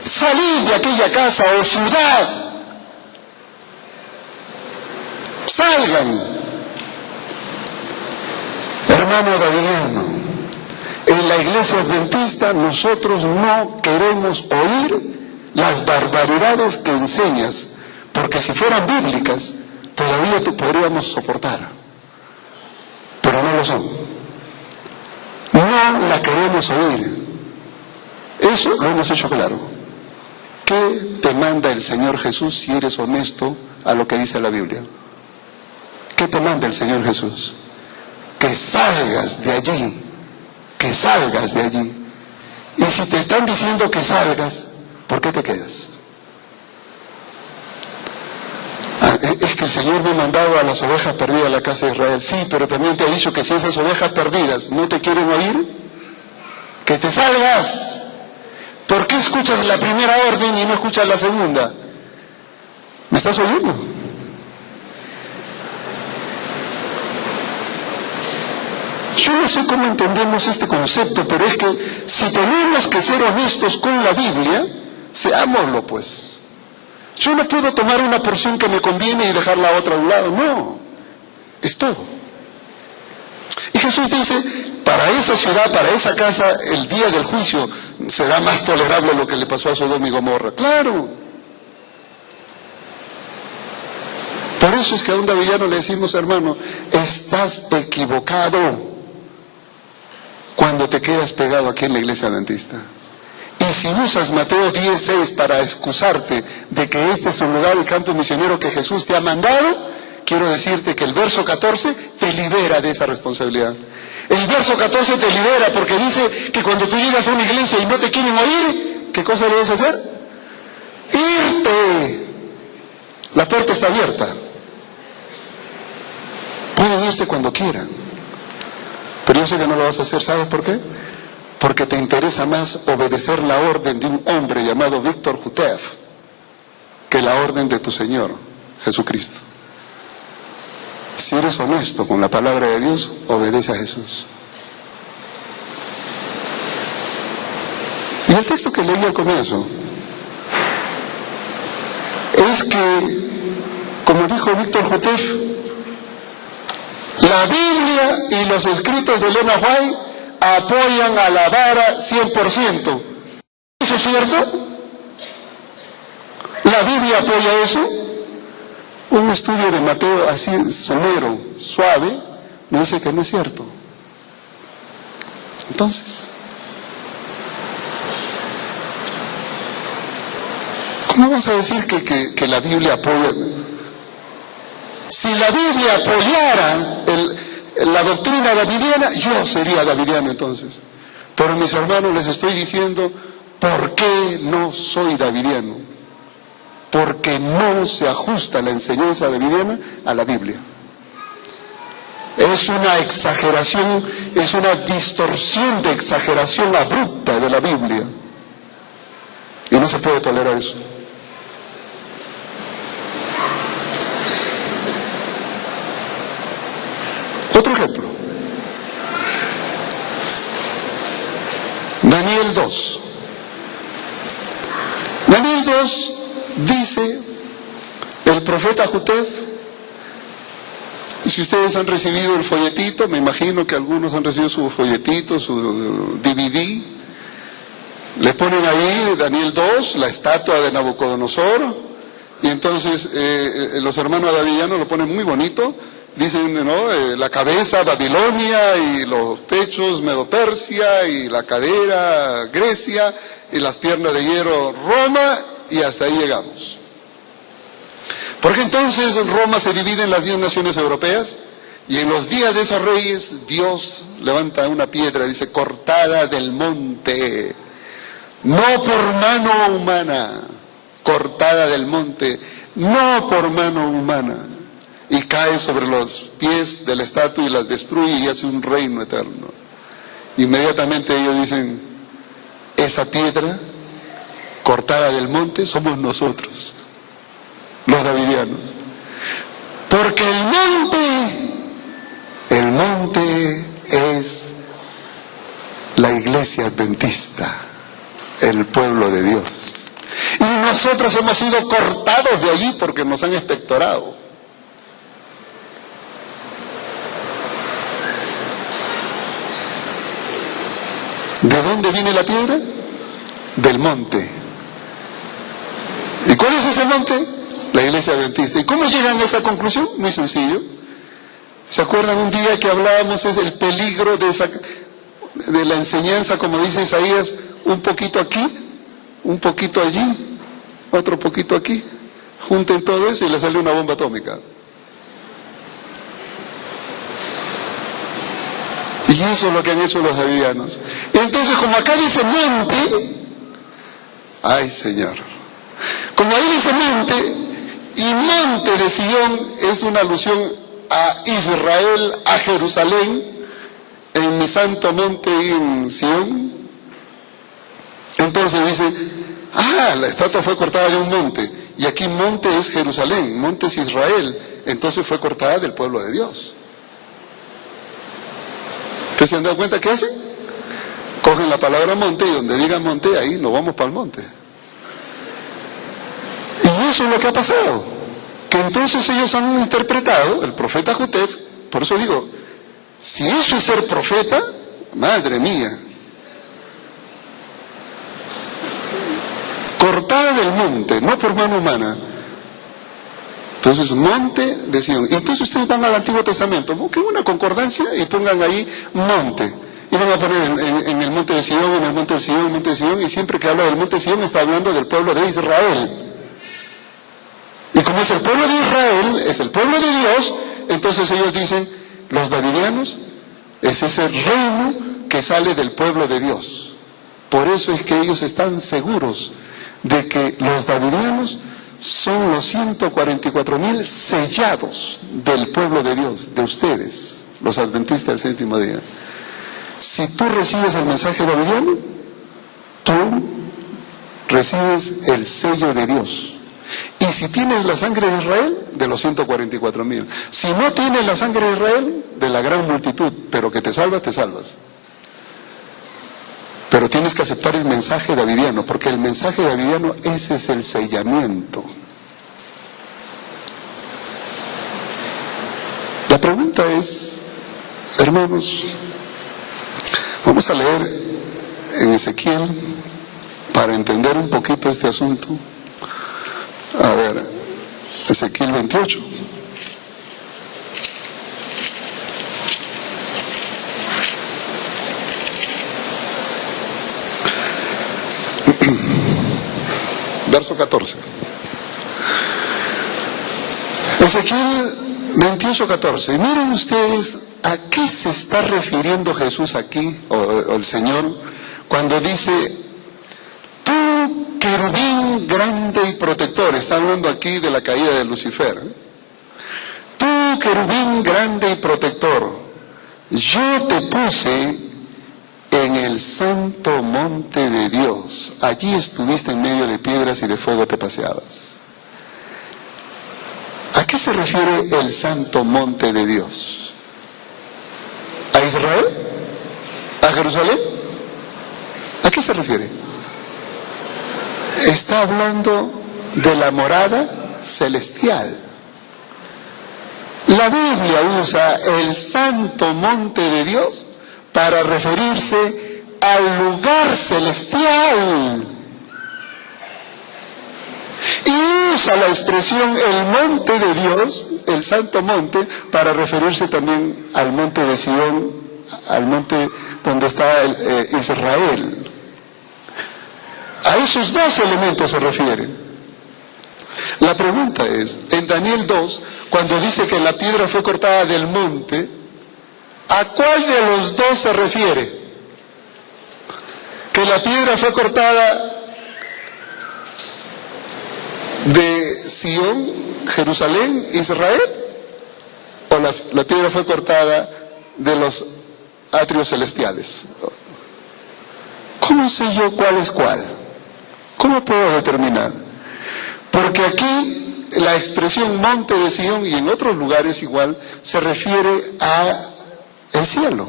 Salid de aquella casa o ciudad. Salgan. Hermano Davidiano, en la iglesia adventista nosotros no queremos oír las barbaridades que enseñas, porque si fueran bíblicas todavía te podríamos soportar, pero no lo son. No la queremos oír. Eso lo hemos hecho claro. ¿Qué te manda el Señor Jesús si eres honesto a lo que dice la Biblia? ¿Qué te manda el Señor Jesús? Que salgas de allí, que salgas de allí. Y si te están diciendo que salgas, ¿por qué te quedas? Es que el Señor me ha mandado a las ovejas perdidas a la casa de Israel. Sí, pero también te ha dicho que si esas ovejas perdidas no te quieren oír, que te salgas. ¿Por qué escuchas la primera orden y no escuchas la segunda? ¿Me estás oyendo? Yo no sé cómo entendemos este concepto, pero es que si tenemos que ser honestos con la Biblia, seámoslo pues. Yo no puedo tomar una porción que me conviene y dejar la otra a un lado, no, es todo. Y Jesús dice, para esa ciudad, para esa casa, el día del juicio será más tolerable lo que le pasó a Sodoma y Gomorra. Claro. Por eso es que a un davillano le decimos, hermano, estás equivocado cuando te quedas pegado aquí en la iglesia adventista. Y si usas Mateo 10:6 para excusarte de que este es un lugar de campo misionero que Jesús te ha mandado, quiero decirte que el verso 14 te libera de esa responsabilidad. El verso 14 te libera porque dice que cuando tú llegas a una iglesia y no te quieren oír, ¿qué cosa debes hacer? Irte. La puerta está abierta. Pueden irse cuando quieran. Pero yo sé que no lo vas a hacer, ¿sabes por qué? Porque te interesa más obedecer la orden de un hombre llamado Víctor Jutev que la orden de tu Señor Jesucristo. Si eres honesto con la palabra de Dios, obedece a Jesús. Y el texto que leí al comienzo es que, como dijo Víctor Jutev, la Biblia y los escritos de Elena White apoyan a la vara 100%. ¿Eso es cierto? ¿La Biblia apoya eso? Un estudio de Mateo así somero, suave, me dice que no es cierto. Entonces, ¿cómo vamos a decir que la Biblia apoya? Si la Biblia apoyara la doctrina davidiana, yo sería davidiano entonces. Pero mis hermanos, les estoy diciendo, ¿por qué no soy davidiano? Porque no se ajusta la enseñanza davidiana a la Biblia. Es una exageración, es una distorsión de exageración abrupta de la Biblia. Y no se puede tolerar eso. Otro ejemplo. Daniel 2. Daniel 2 dice el profeta Jutev, si ustedes han recibido el folletito, me imagino que algunos han recibido su folletito, su DVD, le ponen ahí Daniel 2, la estatua de Nabucodonosor, y entonces los hermanos davidianos lo ponen muy bonito, dicen, ¿no? La cabeza Babilonia y los pechos Medo-Persia y la cadera Grecia y las piernas de hierro Roma, y hasta ahí llegamos. Porque entonces Roma se divide en las 10 naciones europeas, y en los días de esos reyes Dios levanta una piedra, dice, cortada del monte, no por mano humana, cortada del monte, no por mano humana, y cae sobre los pies de la estatua y las destruye y hace un reino eterno. Inmediatamente ellos dicen, esa piedra cortada del monte somos nosotros, los davidianos, porque el monte es la iglesia adventista, el pueblo de Dios, y nosotros hemos sido cortados de allí porque nos han expectorado. ¿De dónde viene la piedra? Del monte. ¿Y cuál es ese monte? La iglesia adventista. ¿Y cómo llegan a esa conclusión? Muy sencillo. ¿Se acuerdan un día que hablábamos es el peligro de la enseñanza, como dice Isaías, un poquito aquí, un poquito allí, otro poquito aquí? Junten todo eso y le sale una bomba atómica. Y eso es lo que han hecho los davidianos. Entonces, como acá dice monte, ay Señor, como ahí dice monte, y monte de Sion es una alusión a Israel, a Jerusalén, en mi santo monte en Sion. Entonces dice, la estatua fue cortada de un monte, y aquí monte es Jerusalén, monte es Israel, entonces fue cortada del pueblo de Dios. ¿Ustedes se han dado cuenta qué hacen? Cogen la palabra monte y donde diga monte, ahí nos vamos para el monte. Y eso es lo que ha pasado. Que entonces ellos han interpretado, el profeta Jotef, por eso digo, si eso es ser profeta, madre mía. Cortada del monte, no por mano humana. Entonces, monte de Sion. Y entonces ustedes van al Antiguo Testamento, busquen una concordancia y pongan ahí monte. Y van a poner en el monte de Sion, en el monte de Sion, en el monte de Sion, y siempre que habla del monte de Sion está hablando del pueblo de Israel. Y como es el pueblo de Israel, es el pueblo de Dios, entonces ellos dicen, los davidianos es ese reino que sale del pueblo de Dios. Por eso es que ellos están seguros de que los davidianos son los 144,000 sellados del pueblo de Dios, de ustedes, los adventistas del séptimo día. Si tú recibes el mensaje davidiano, tú recibes el sello de Dios. Y si tienes la sangre de Israel, de los 144,000. Si no tienes la sangre de Israel, de la gran multitud, pero que te salvas, te salvas. Pero tienes que aceptar el mensaje davidiano, porque el mensaje davidiano, ese es el sellamiento. La pregunta es, hermanos, vamos a leer en Ezequiel para entender un poquito este asunto. A ver, Ezequiel 28. Verso 14. Ezequiel 28:14. Miren ustedes a qué se está refiriendo Jesús aquí, o el Señor, cuando dice, tú querubín grande y protector. Está hablando aquí de la caída de Lucifer. Tú querubín grande y protector, yo te puse en el santo monte de Dios. Allí estuviste en medio de piedras y de fuego te paseabas. ¿A qué se refiere el santo monte de Dios? ¿A Israel? ¿A Jerusalén? ¿A qué se refiere? Está hablando de la morada celestial. La Biblia usa el santo monte de Dios para referirse al lugar celestial. Y usa la expresión el monte de Dios el santo monte para referirse también al monte de Sión, al monte donde está Israel. A esos dos elementos se refieren. La pregunta es, en Daniel 2, cuando dice que la piedra fue cortada del monte, ¿a cuál de los dos se refiere? ¿Que la piedra fue cortada de Sión, Jerusalén, Israel? ¿O la piedra fue cortada de los atrios celestiales? ¿Cómo sé yo cuál es cuál? ¿Cómo puedo determinar? Porque aquí la expresión monte de Sión, y en otros lugares igual, se refiere a el cielo,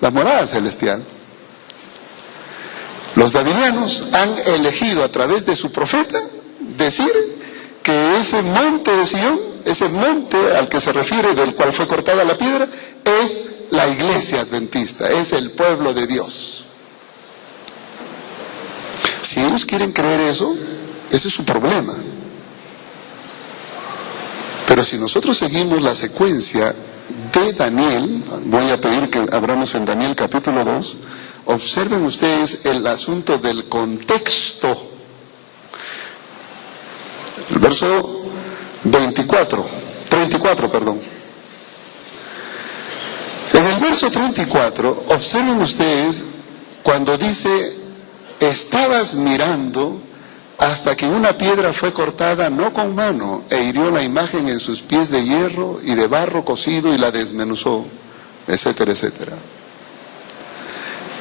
la morada celestial. Los davidianos han elegido a través de su profeta decir que ese monte de Sión, ese monte al que se refiere, del cual fue cortada la piedra, es la iglesia adventista, es el pueblo de Dios. Si ellos quieren creer eso, ese es su problema. Pero si nosotros seguimos la secuencia de Daniel, voy a pedir que abramos en Daniel capítulo 2, observen ustedes el asunto del contexto. El verso 34, perdón. En el verso 34, observen ustedes cuando dice, estabas mirando hasta que una piedra fue cortada no con mano e hirió la imagen en sus pies de hierro y de barro cocido y la desmenuzó, etcétera, etcétera.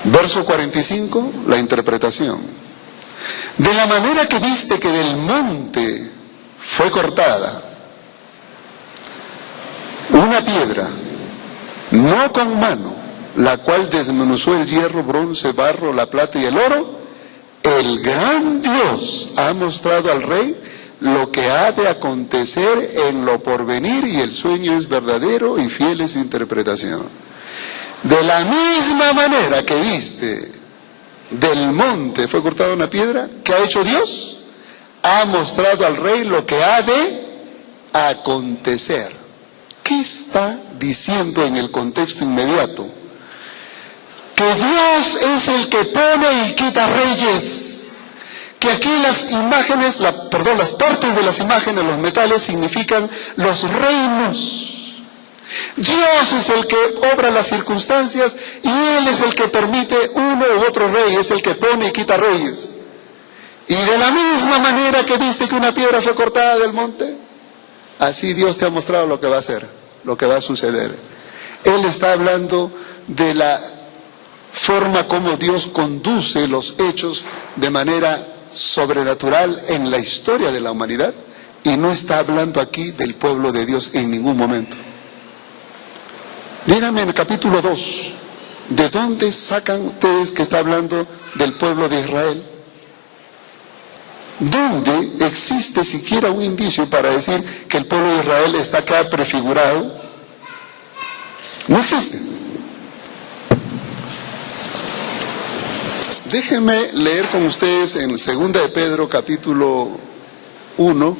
Verso 45, la interpretación. De la manera que viste que del monte fue cortada una piedra, no con mano, la cual desmenuzó el hierro, bronce, barro, la plata y el oro, el gran Dios ha mostrado al rey lo que ha de acontecer en lo porvenir, y el sueño es verdadero y fiel es su interpretación. De la misma manera que viste del monte fue cortada una piedra, ¿qué ha hecho Dios? Ha mostrado al rey lo que ha de acontecer. ¿Qué está diciendo en el contexto inmediato? Que Dios es el que pone y quita reyes. Que aquí las imágenes, las partes de las imágenes, los metales, significan los reinos. Dios es el que obra las circunstancias y Él es el que permite uno u otro rey, es el que pone y quita reyes. Y de la misma manera que viste que una piedra fue cortada del monte, así Dios te ha mostrado lo que va a hacer, lo que va a suceder. Él está hablando de la forma como Dios conduce los hechos de manera sobrenatural en la historia de la humanidad, y no está hablando aquí del pueblo de Dios en ningún momento. Díganme en el capítulo 2, ¿de dónde sacan ustedes que está hablando del pueblo de Israel? ¿Dónde existe siquiera un indicio para decir que el pueblo de Israel está acá prefigurado? No existe. Déjenme leer con ustedes en 2 de Pedro capítulo 1.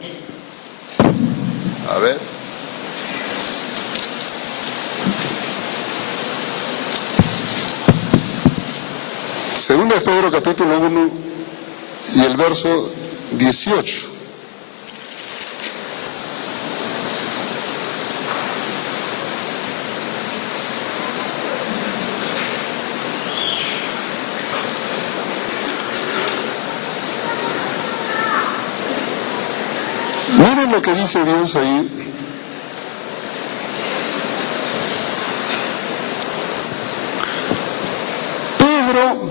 A ver. Segunda de Pedro capítulo 1 y el verso 18. Miren lo que dice Dios ahí.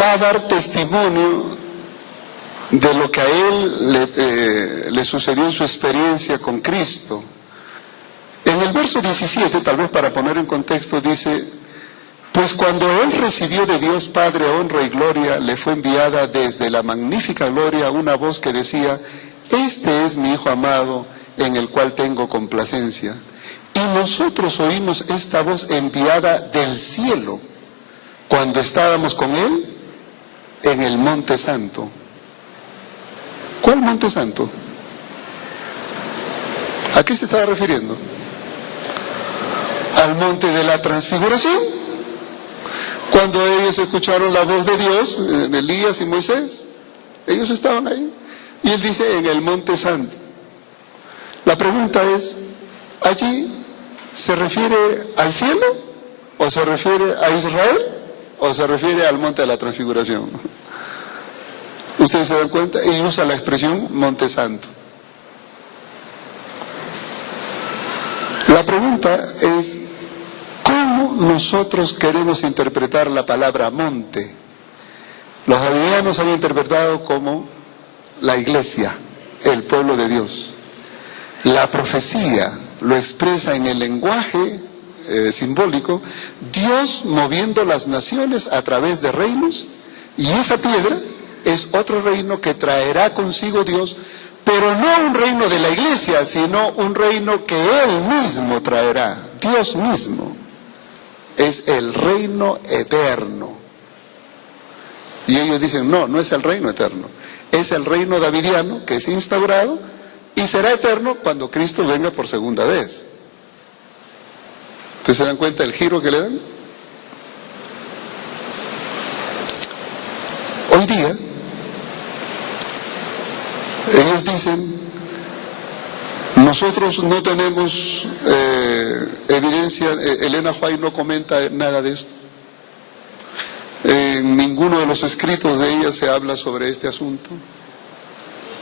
Va a dar testimonio de lo que a él le sucedió en su experiencia con Cristo. En el verso 17, tal vez para poner en contexto, dice: pues cuando él recibió de Dios Padre honra y gloria, le fue enviada desde la magnífica gloria una voz que decía: este es mi Hijo amado, en el cual tengo complacencia. Y nosotros oímos esta voz enviada del cielo cuando estábamos con él en el Monte Santo. ¿Cuál Monte Santo? ¿A qué se estaba refiriendo? al monte de la transfiguración, cuando ellos escucharon la voz de Dios, de Elías y Moisés. Ellos estaban ahí. Y él dice, en el monte santo. La pregunta es, ¿allí se refiere al cielo? ¿O se refiere a Israel? ¿O se refiere al monte de la transfiguración? Ustedes se dan cuenta, y usa la expresión monte santo. La pregunta es, ¿cómo nosotros queremos interpretar la palabra monte? Los davidianos han interpretado como la iglesia, el pueblo de Dios. La profecía lo expresa en el lenguaje simbólico, Dios moviendo las naciones a través de reinos, y esa piedra es otro reino que traerá consigo Dios, pero no un reino de la iglesia, sino un reino que Él mismo traerá. Dios mismo es el reino eterno. Y ellos dicen, no, no es el reino eterno, es el reino davidiano que es instaurado y será eterno cuando Cristo venga por segunda vez. ¿Ustedes se dan cuenta del giro que le dan? Hoy día, ellos dicen, nosotros no tenemos evidencia, Elena White no comenta nada de esto. En ninguno de los escritos de ella se habla sobre este asunto.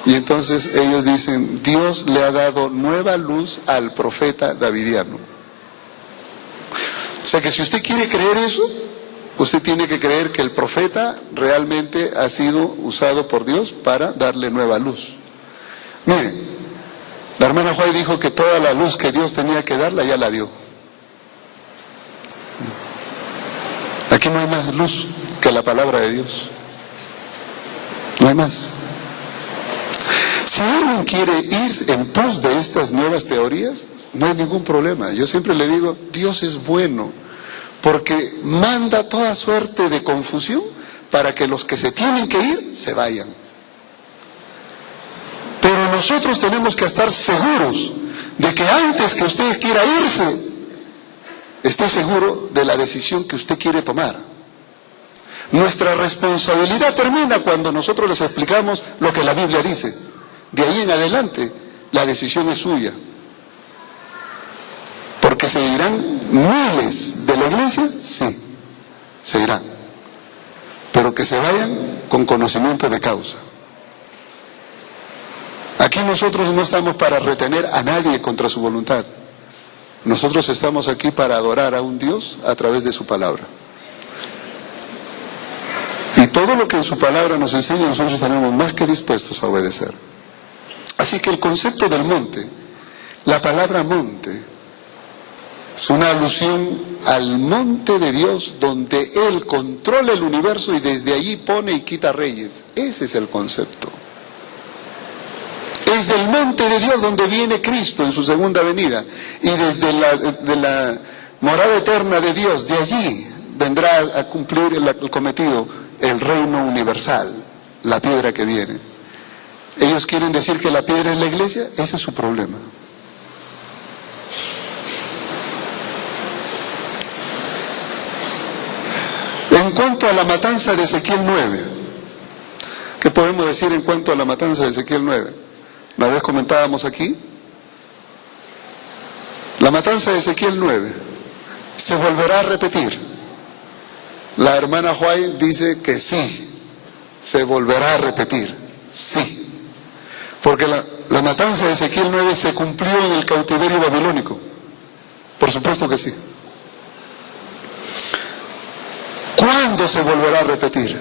Y entonces ellos dicen, Dios le ha dado nueva luz al profeta davidiano. O sea que si usted quiere creer eso, usted tiene que creer que el profeta realmente ha sido usado por Dios para darle nueva luz. Miren, la hermana White dijo que toda la luz que Dios tenía que darla ya la dio. Aquí no hay más luz que la palabra de Dios. No hay más. Si alguien quiere ir en pos de estas nuevas teorías, no hay ningún problema. Yo siempre le digo, Dios es bueno, porque manda toda suerte de confusión para que los que se tienen que ir, se vayan. Pero nosotros tenemos que estar seguros de que antes que usted quiera irse, esté seguro de la decisión que usted quiere tomar. Nuestra responsabilidad termina cuando nosotros les explicamos lo que la Biblia dice. De ahí en adelante, la decisión es suya. Porque se irán miles de la iglesia, sí, se irán. Pero que se vayan con conocimiento de causa. Aquí nosotros no estamos para retener a nadie contra su voluntad. Nosotros estamos aquí para adorar a un Dios a través de su palabra. Y todo lo que en su palabra nos enseña, nosotros estaremos más que dispuestos a obedecer. Así que el concepto del monte, la palabra monte, es una alusión al monte de Dios donde Él controla el universo y desde allí pone y quita reyes. Ese es el concepto. Es del monte de Dios donde viene Cristo en su segunda venida. Y desde la morada eterna de Dios, de allí vendrá a cumplir el cometido, el reino universal, la piedra que viene. Ellos quieren decir que la piedra es la iglesia, ese es su problema. En cuanto a la matanza de Ezequiel 9, ¿qué podemos decir en cuanto a la matanza de Ezequiel 9? Una vez comentábamos aquí, la matanza de Ezequiel 9 se volverá a repetir. La hermana White dice que sí, se volverá a repetir, sí. Porque la matanza de Ezequiel 9 se cumplió en el cautiverio babilónico. Por supuesto que sí. ¿Cuándo se volverá a repetir?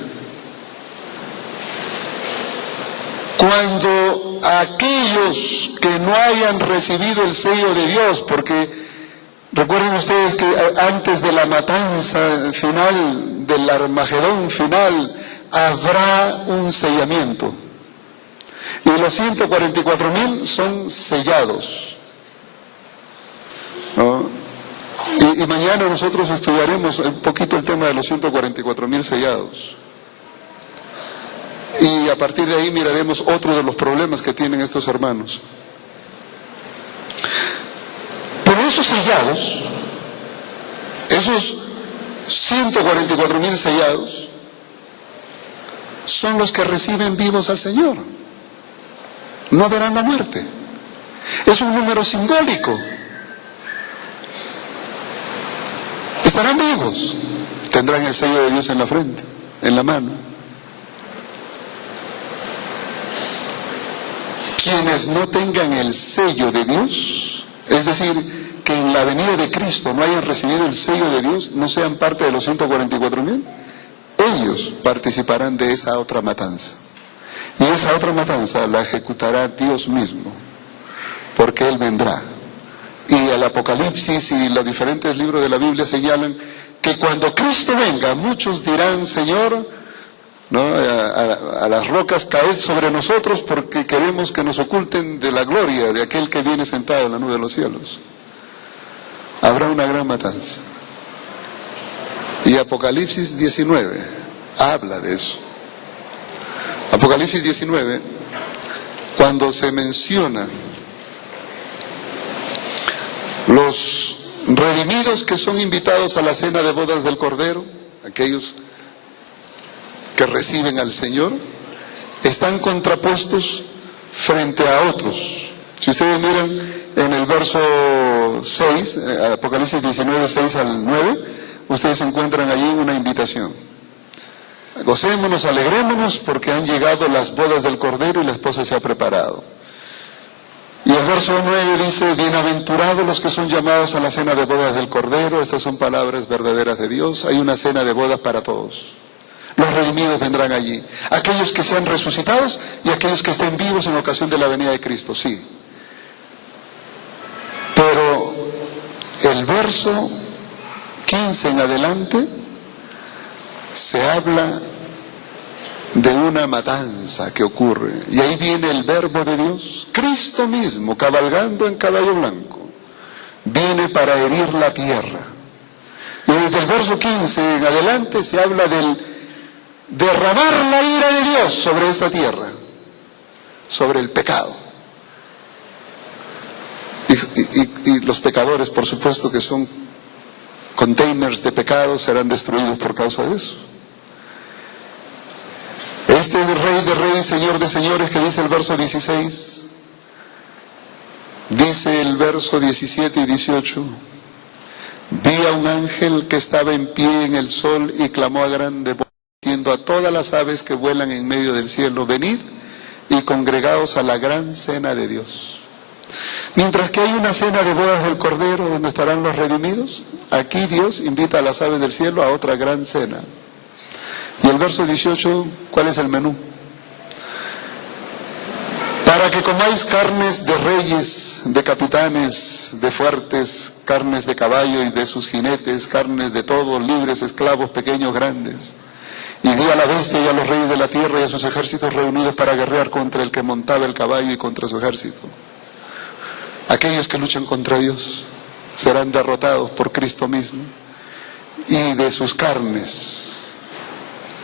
Cuando aquellos que no hayan recibido el sello de Dios, porque recuerden ustedes que antes de la matanza final, del Armagedón final, habrá un sellamiento. Y los 144,000 son sellados, ¿no? Y mañana nosotros estudiaremos un poquito el tema de los 144,000 sellados. Y a partir de ahí miraremos otro de los problemas que tienen estos hermanos. Pero esos sellados Esos 144.000 sellados son los que reciben vivos al Señor. No verán la muerte. Es un número simbólico. Estarán vivos. Tendrán el sello de Dios en la frente, en la mano. Quienes no tengan el sello de Dios, es decir, que en la venida de Cristo no hayan recibido el sello de Dios, no sean parte de los 144.000, ellos participarán de esa otra matanza. Y esa otra matanza la ejecutará Dios mismo, porque Él vendrá. Y el Apocalipsis y los diferentes libros de la Biblia señalan que cuando Cristo venga, muchos dirán: Señor, ¿no? A las rocas caed sobre nosotros, porque queremos que nos oculten de la gloria de aquel que viene sentado en la nube de los cielos. Habrá una gran matanza. Y Apocalipsis 19 habla de eso. Apocalipsis 19, cuando se menciona los redimidos que son invitados a la cena de bodas del Cordero, aquellos que reciben al Señor, están contrapuestos frente a otros. Si ustedes miran en el verso 6, Apocalipsis 19, 6 al 9, ustedes encuentran allí una invitación. Gocémonos, alegrémonos, porque han llegado las bodas del Cordero y la esposa se ha preparado. Y el verso 9 dice: bienaventurados los que son llamados a la cena de bodas del Cordero. Estas son palabras verdaderas de Dios. Hay una cena de bodas para todos. Los redimidos vendrán allí. Aquellos que sean resucitados y aquellos que estén vivos en ocasión de la venida de Cristo, sí. Pero el verso 15 en adelante se habla de una matanza que ocurre. Y ahí viene el verbo de Dios, Cristo mismo, cabalgando en caballo blanco. Viene para herir la tierra. Y desde el verso 15 en adelante se habla del derramar la ira de Dios sobre esta tierra, sobre el pecado. Y los pecadores, por supuesto, que son containers de pecado, serán destruidos por causa de eso. Este es el Rey de Reyes, Señor de Señores, que dice el verso 16, dice el verso 17 y 18: vi a un ángel que estaba en pie en el sol y clamó a grande voz, diciendo a todas las aves que vuelan en medio del cielo: venid y congregaos a la gran cena de Dios. Mientras que hay una cena de bodas del Cordero donde estarán los redimidos, aquí Dios invita a las aves del cielo a otra gran cena. Y el verso 18, ¿cuál es el menú? Para que comáis carnes de reyes, de capitanes, de fuertes, carnes de caballo y de sus jinetes, carnes de todos, libres, esclavos, pequeños, grandes. Y di a la bestia y a los reyes de la tierra y a sus ejércitos reunidos para guerrear contra el que montaba el caballo y contra su ejército. Aquellos que luchan contra Dios serán derrotados por Cristo mismo, y de sus carnes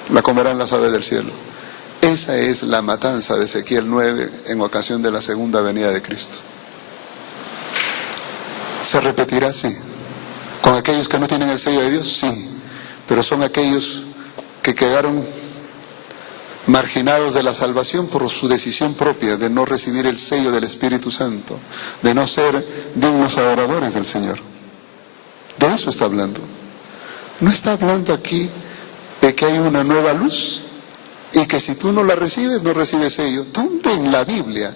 la comerán las aves del cielo. Esa es la matanza de Ezequiel 9 en ocasión de la segunda venida de Cristo. ¿Se repetirá? Sí. ¿Con aquellos que no tienen el sello de Dios? Sí. Pero son aquellos que quedaron marginados de la salvación por su decisión propia de no recibir el sello del Espíritu Santo, de no ser dignos adoradores del Señor. De eso está hablando. No está hablando aquí de que hay una nueva luz y que si tú no la recibes, no recibes sello. ¿Dónde en la Biblia,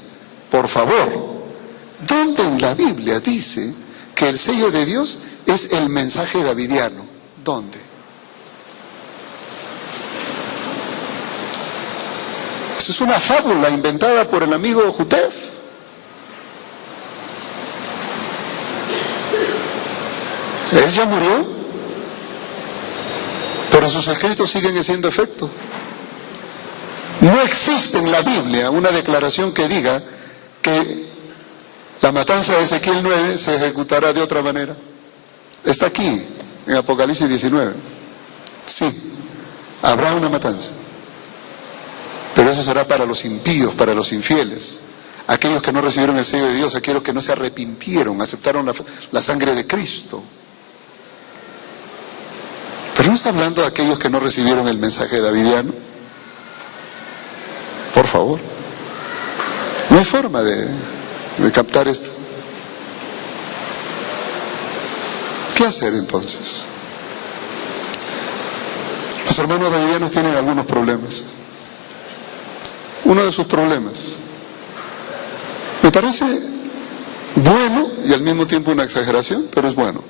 por favor, dónde en la Biblia dice que el sello de Dios es el mensaje davidiano? ¿Dónde? Esa es una fábula inventada por el amigo Jutef. Él ya murió, pero sus escritos siguen haciendo efecto. No existe en la Biblia una declaración que diga que la matanza de Ezequiel 9 se ejecutará de otra manera. Está aquí, en Apocalipsis 19. Sí, habrá una matanza. Pero eso será para los impíos, para los infieles, aquellos que no recibieron el sello de Dios, aquellos que no se arrepintieron, aceptaron la sangre de Cristo. Pero no está hablando de aquellos que no recibieron el mensaje davidiano. Por favor. No hay forma de captar esto. ¿Qué hacer entonces? Los hermanos davidianos tienen algunos problemas. Uno de sus problemas me parece bueno y al mismo tiempo una exageración, pero es bueno.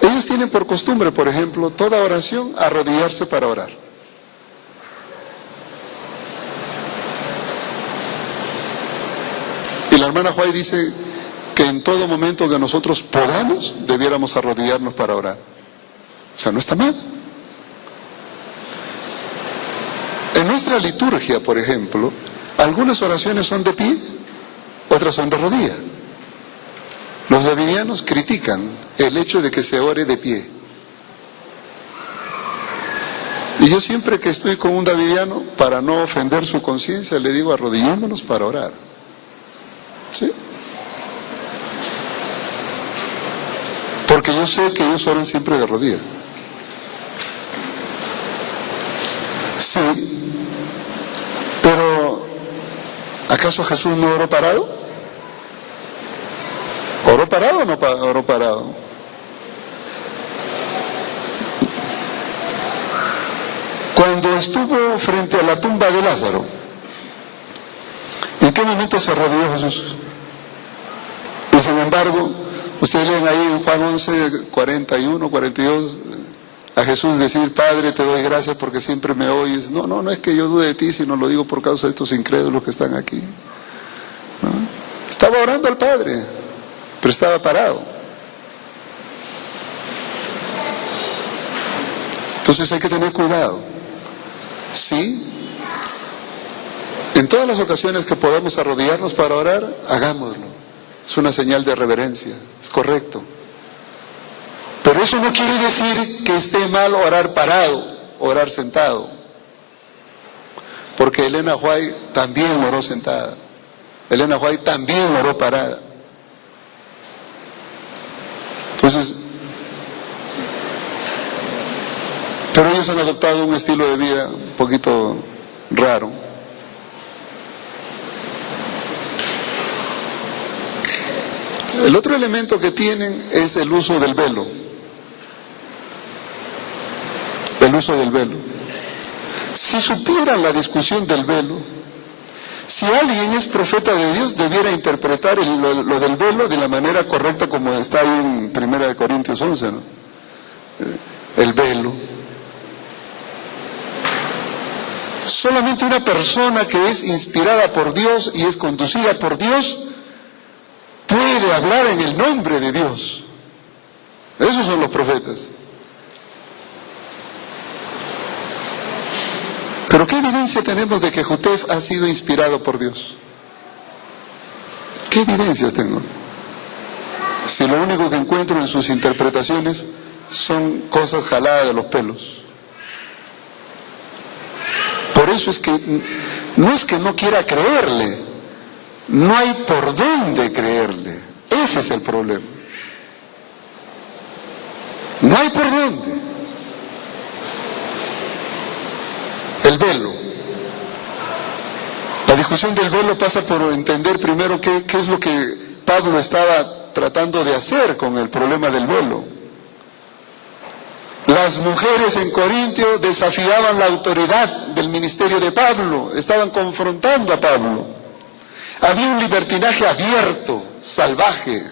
Ellos tienen por costumbre, por ejemplo, toda oración arrodillarse para orar. Y la hermana Huay dice que en todo momento que nosotros podamos, debiéramos arrodillarnos para orar. O sea, no está mal. En nuestra liturgia, por ejemplo, algunas oraciones son de pie, otras son de rodilla. Los davidianos critican el hecho de que se ore de pie. Y yo siempre que estoy con un davidiano, para no ofender su conciencia, le digo arrodillémonos para orar. ¿Sí? Porque yo sé que ellos oran siempre de rodillas. Sí. Pero, ¿acaso Jesús no oró parado? ¿Oró parado o no oró parado? Cuando estuvo frente a la tumba de Lázaro, ¿en qué momento se arrodilló Jesús? Y sin embargo, ustedes leen ahí en Juan 11, 41, 42, a Jesús decir, Padre, te doy gracias porque siempre me oyes. No es que yo dude de ti, sino lo digo por causa de estos incrédulos que están aquí. ¿No? Estaba orando al Padre, pero estaba parado. Entonces hay que tener cuidado. Sí, en todas las ocasiones que podamos arrodillarnos para orar, hagámoslo. Es una señal de reverencia, es correcto. Pero eso no quiere decir que esté mal orar parado, orar sentado. Porque Elena Huay también oró sentada. Elena Huay también oró parada. Entonces, pero ellos han adoptado un estilo de vida un poquito raro. El otro elemento que tienen es el uso del velo. El uso del velo. Si supieran la discusión del velo, si alguien es profeta de Dios, debiera interpretar lo del velo de la manera correcta como está ahí en 1 Corintios 11, ¿no? El velo. Solamente una persona que es inspirada por Dios y es conducida por Dios puede hablar en el nombre de Dios. Esos son los profetas. Pero ¿qué evidencia tenemos de que Jotef ha sido inspirado por Dios? ¿Qué evidencias tengo? Si lo único que encuentro en sus interpretaciones son cosas jaladas de los pelos. Por eso es que no quiera creerle, no hay por dónde creerle. Ese es el problema. No hay por dónde. El velo. La discusión del velo pasa por entender primero qué es lo que Pablo estaba tratando de hacer con el problema del velo. Las mujeres en Corintio desafiaban la autoridad del ministerio de Pablo, estaban confrontando a Pablo. Había un libertinaje abierto, salvaje,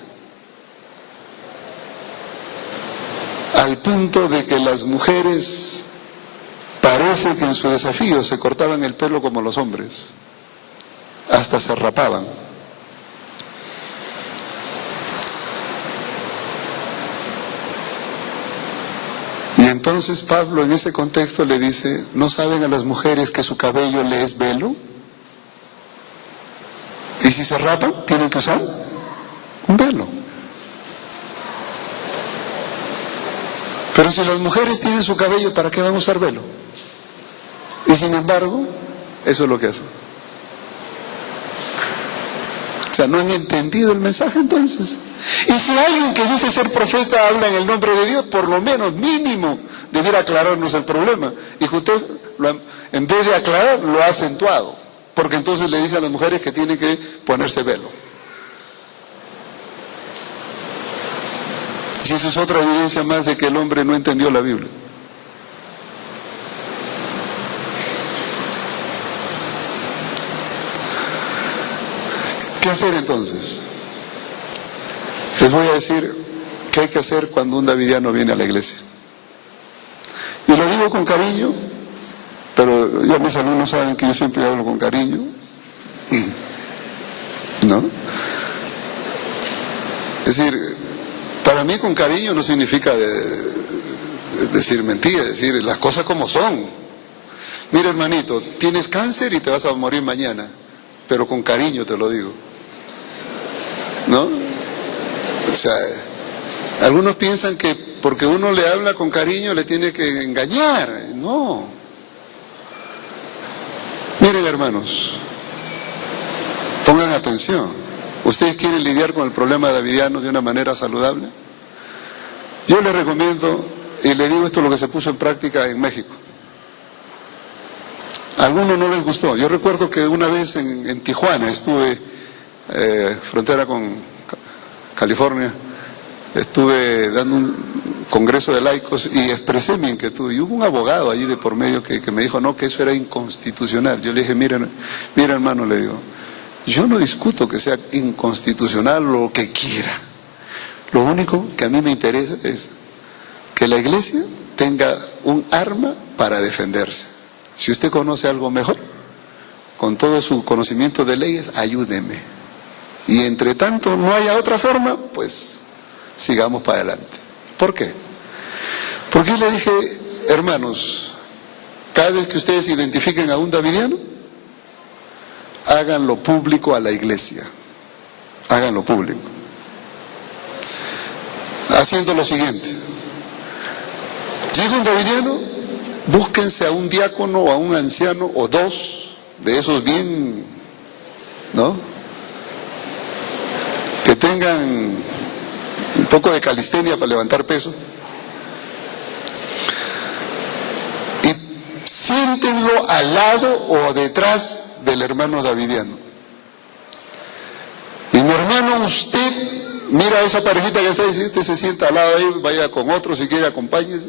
al punto de que las mujeres parece que en su desafío se cortaban el pelo como los hombres, hasta se rapaban. Y entonces Pablo en ese contexto le dice, ¿no saben a las mujeres que su cabello le es velo? Y si se rapan, tienen que usar un velo. Pero si las mujeres tienen su cabello, ¿para qué van a usar velo? Y sin embargo, eso es lo que hacen. sea, no han entendido el mensaje entonces. Y si alguien que dice ser profeta habla en el nombre de Dios, por lo menos mínimo debiera aclararnos el problema. Y usted, en vez de aclarar, lo ha acentuado. Porque entonces le dice a las mujeres que tienen que ponerse velo. Y esa es otra evidencia más de que el hombre no entendió la Biblia. ¿Qué hacer entonces? Les voy a decir qué hay que hacer cuando un davidiano viene a la iglesia. Y lo digo con cariño, pero ya mis alumnos saben que yo siempre hablo con cariño, ¿no? Es decir, para mí con cariño no significa decir mentiras, decir las cosas como son. Mira, hermanito, tienes cáncer y te vas a morir mañana, pero con cariño te lo digo, ¿no? O sea, algunos piensan que porque uno le habla con cariño le tiene que engañar. No. Miren, hermanos, pongan atención. ¿Ustedes quieren lidiar con el problema davidiano de una manera saludable? Yo les recomiendo, y le digo esto, lo que se puso en práctica en México. A algunos no les gustó. Yo recuerdo que una vez en Tijuana estuve, frontera con California, estuve dando un congreso de laicos y expresé mi inquietud. Y hubo un abogado allí de por medio que me dijo, no, que eso era inconstitucional. Yo le dije, mira hermano, le digo, yo no discuto que sea inconstitucional o lo que quiera. Lo único que a mí me interesa es que la iglesia tenga un arma para defenderse. Si usted conoce algo mejor, con todo su conocimiento de leyes, ayúdeme. Y entre tanto no haya otra forma, pues sigamos para adelante. ¿Por qué? Porque le dije, hermanos, cada vez que ustedes identifiquen a un davidiano, háganlo público a la iglesia. Háganlo público. Haciendo lo siguiente. Llega un davidiano, búsquense a un diácono o a un anciano o dos de esos bien, ¿no? Que tengan un poco de calistenia para levantar peso. Y siéntenlo al lado o detrás del hermano davidiano. Y mi hermano, usted mira a esa parejita que está ahí, usted se sienta al lado de él, vaya con otro si quiere, acompáñese.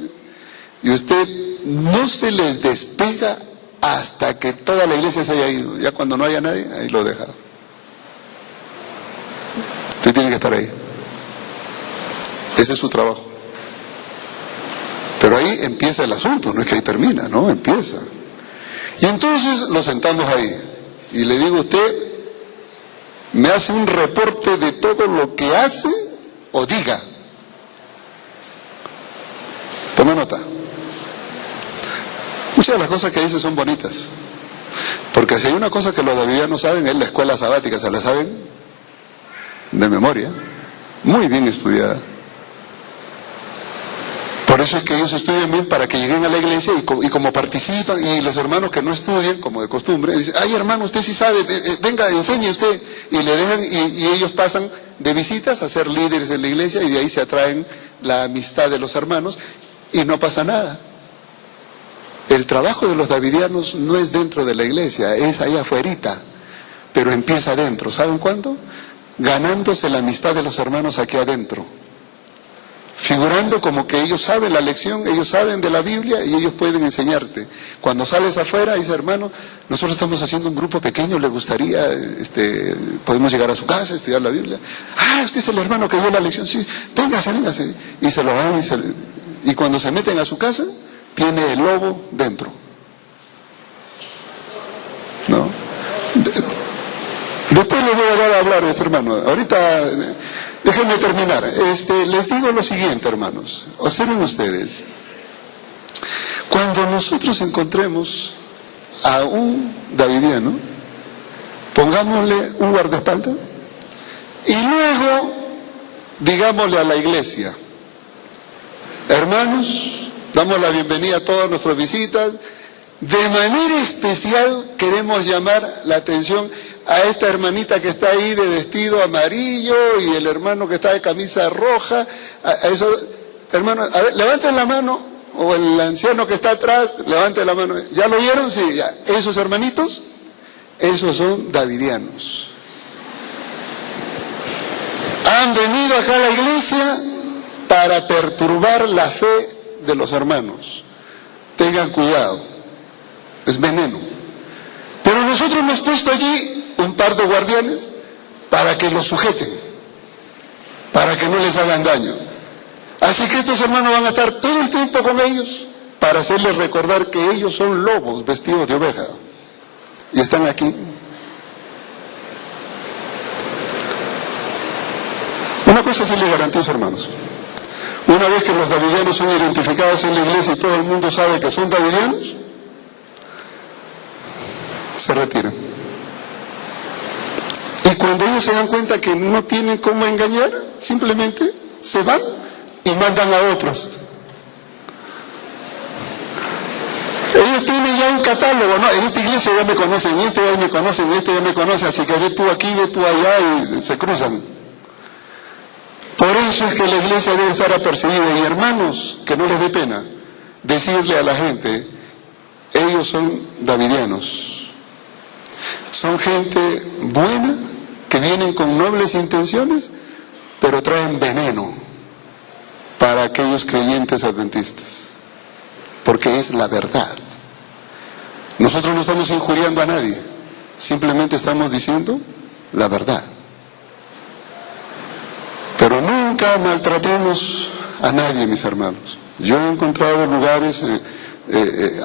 Y usted no se les despega hasta que toda la iglesia se haya ido. Ya cuando no haya nadie, ahí lo deja. Usted tiene que estar ahí. Ese es su trabajo. Pero ahí empieza el asunto, no es que ahí termina, no, empieza. Y entonces lo sentamos ahí. Y le digo, usted me hace un reporte de todo lo que hace o diga. Tome nota. Muchas de las cosas que dice son bonitas. Porque si hay una cosa que los davidianos saben, es la escuela sabática, se la saben de memoria, muy bien estudiada. Por eso es que ellos estudian bien para que lleguen a la iglesia y como participan, y los hermanos que no estudian, como de costumbre, dicen, ay hermano, usted sí sabe, venga, enseñe usted, y le dejan, y ellos pasan de visitas a ser líderes en la iglesia, y de ahí se atraen la amistad de los hermanos, y no pasa nada. El trabajo de los davidianos no es dentro de la iglesia, es ahí afuerita, pero empieza adentro. ¿Saben cuándo? Ganándose la amistad de los hermanos aquí adentro. Figurando como que ellos saben la lección, ellos saben de la Biblia y ellos pueden enseñarte. Cuando sales afuera, dice, hermano, nosotros estamos haciendo un grupo pequeño, le gustaría, podemos llegar a su casa, estudiar la Biblia. Ah, usted es el hermano que dio la lección, sí, véngase. Y se lo van y cuando se meten a su casa, tiene el lobo dentro. ¿No? Después les voy a dar a hablar de este hermano. Ahorita, déjenme terminar. Les digo lo siguiente, hermanos. Observen ustedes. Cuando nosotros encontremos a un davidiano, pongámosle un guardaespaldas y luego digámosle a la iglesia, hermanos, damos la bienvenida a todas nuestras visitas. De manera especial queremos llamar la atención a esta hermanita que está ahí de vestido amarillo y el hermano que está de camisa roja, a eso, hermano, a ver, levanten la mano, o el anciano que está atrás, levante la mano. ¿Ya lo vieron? Sí, ya. Esos hermanitos, esos son davidianos. Han venido acá a la iglesia para perturbar la fe de los hermanos. Tengan cuidado, es veneno. Pero nosotros hemos puesto allí un par de guardianes para que los sujeten, para que no les hagan daño. Así que estos hermanos van a estar todo el tiempo con ellos para hacerles recordar que ellos son lobos vestidos de oveja. Y están aquí. Una cosa sí les garantizo, hermanos. Una vez que los davidianos son identificados en la iglesia y todo el mundo sabe que son davidianos, se retiran. Y cuando ellos se dan cuenta que no tienen cómo engañar, simplemente se van y mandan a otros. Ellos tienen ya un catálogo, ¿no? En esta iglesia ya me conocen, en esta ya me conocen, en esta ya me conocen, así que ve tú aquí, ve tú allá, y se cruzan. Por eso es que la iglesia debe estar apercibida. Y hermanos, que no les dé pena decirle a la gente, ellos son davidianos. Son gente buena, que vienen con nobles intenciones, pero traen veneno para aquellos creyentes adventistas. Porque es la verdad. Nosotros no estamos injuriando a nadie, simplemente estamos diciendo la verdad. Pero nunca maltratemos a nadie, mis hermanos. Yo he encontrado lugares,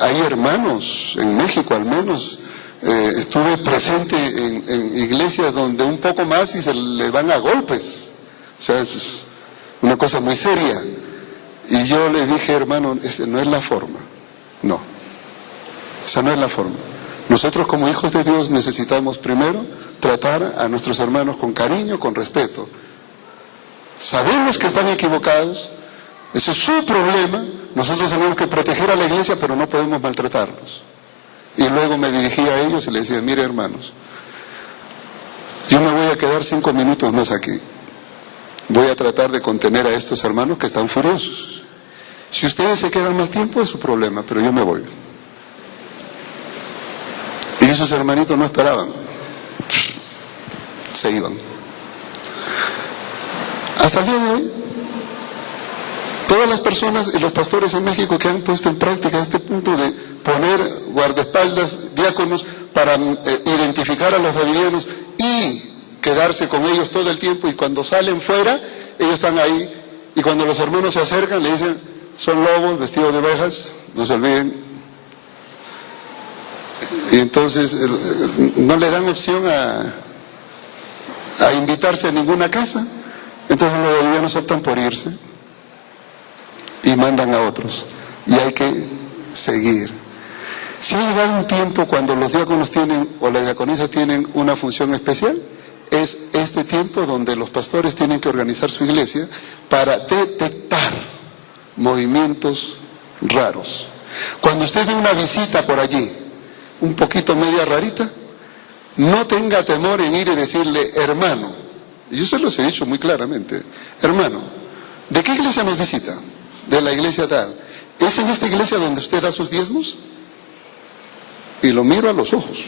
hay hermanos, en México al menos, estuve presente en iglesias donde un poco más y se le van a golpes. O sea, es una cosa muy seria. Y yo le dije, hermano, esa no es la forma. No, esa no es la forma. Nosotros como hijos de Dios necesitamos primero tratar a nuestros hermanos con cariño, con respeto. Sabemos que están equivocados, ese es su problema, nosotros tenemos que proteger a la iglesia, pero no podemos maltratarlos. Y luego me dirigí a ellos y les decía, mire hermanos, yo me voy a quedar 5 minutos más aquí. Voy a tratar de contener a estos hermanos que están furiosos. Si ustedes se quedan más tiempo es su problema, pero yo me voy. Y esos hermanitos no esperaban, se iban. Hasta el día de hoy, todas las personas y los pastores en México que han puesto en práctica este punto de poner guardaespaldas, diáconos, para identificar a los davidianos y quedarse con ellos todo el tiempo, y cuando salen fuera, ellos están ahí, y cuando los hermanos se acercan le dicen, son lobos vestidos de ovejas, no se olviden. Y entonces no le dan opción a invitarse a ninguna casa. Entonces los davidianos optan por irse y mandan a otros, y hay que seguir. Si ha llegado un tiempo cuando los diáconos tienen, o las diaconisas tienen una función especial, es este tiempo donde los pastores tienen que organizar su iglesia para detectar movimientos raros. Cuando usted ve una visita por allí, un poquito media rarita, no tenga temor en ir y decirle, hermano, yo se los he dicho muy claramente, hermano, ¿de qué iglesia nos visita? De la iglesia tal. ¿Es en esta iglesia donde usted da sus diezmos? Y lo miro a los ojos.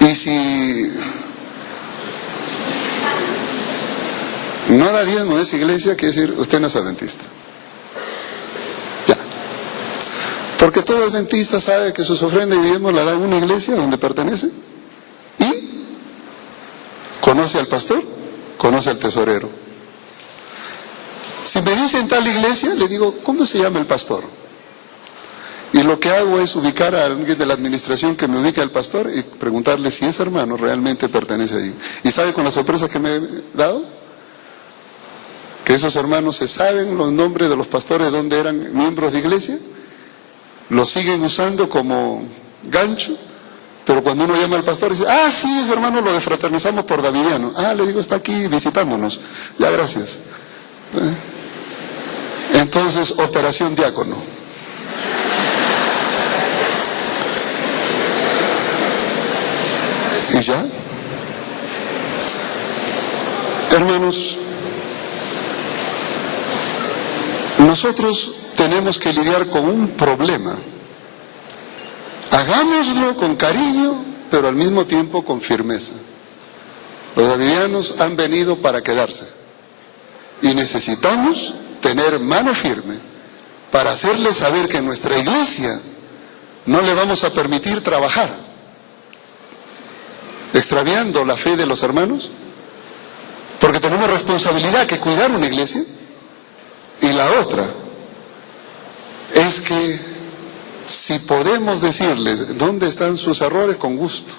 Y si no da diezmo en esa iglesia, quiere decir, usted no es adventista. Ya. Porque todo adventista sabe que sus ofrendas y diezmos la da en una iglesia donde pertenece. Y conoce al pastor, conoce al tesorero. Si me dicen tal iglesia, le digo, ¿cómo se llama el pastor? Y lo que hago es ubicar a alguien de la administración que me ubique al pastor y preguntarle si ese hermano realmente pertenece ahí. ¿Y sabe con la sorpresa que me he dado? Que esos hermanos se saben los nombres de los pastores donde eran miembros de iglesia, los siguen usando como gancho. Pero cuando uno llama al pastor y dice, ah, sí, ese hermano lo defraternizamos por davidiano. Ah, le digo, está aquí visitándonos. Ya, gracias. Entonces, operación diácono. ¿Y ya? Hermanos, nosotros tenemos que lidiar con un problema. Hagámoslo con cariño, pero al mismo tiempo con firmeza. Los davidianos han venido para quedarse y necesitamos tener mano firme para hacerles saber que en nuestra iglesia no le vamos a permitir trabajar extraviando la fe de los hermanos, porque tenemos responsabilidad que cuidar una iglesia. Y la otra es que si podemos decirles dónde están sus errores, con gusto.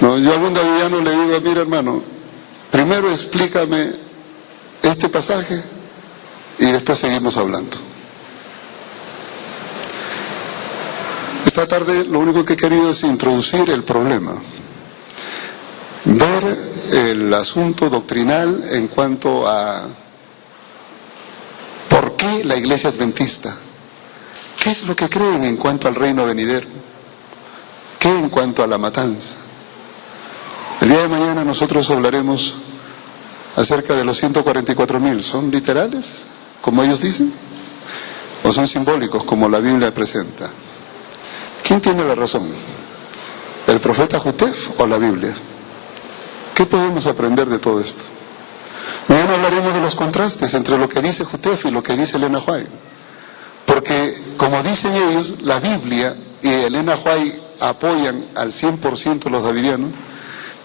No, yo a algún davidiano le digo, mira hermano, primero explícame este pasaje y después seguimos hablando. Esta tarde lo único que he querido es introducir el problema, ver el asunto doctrinal en cuanto a por qué la iglesia adventista, qué es lo que creen en cuanto al reino venidero, qué en cuanto a la matanza. El día de mañana nosotros hablaremos acerca de los 144,000. ¿Son literales, como ellos dicen? ¿O son simbólicos, como la Biblia presenta? ¿Quién tiene la razón? ¿El profeta Jutef o la Biblia? ¿Qué podemos aprender de todo esto? Mañana hablaremos de los contrastes entre lo que dice Jutef y lo que dice Elena White. Porque, como dicen ellos, la Biblia y Elena White apoyan al 100% los davidianos.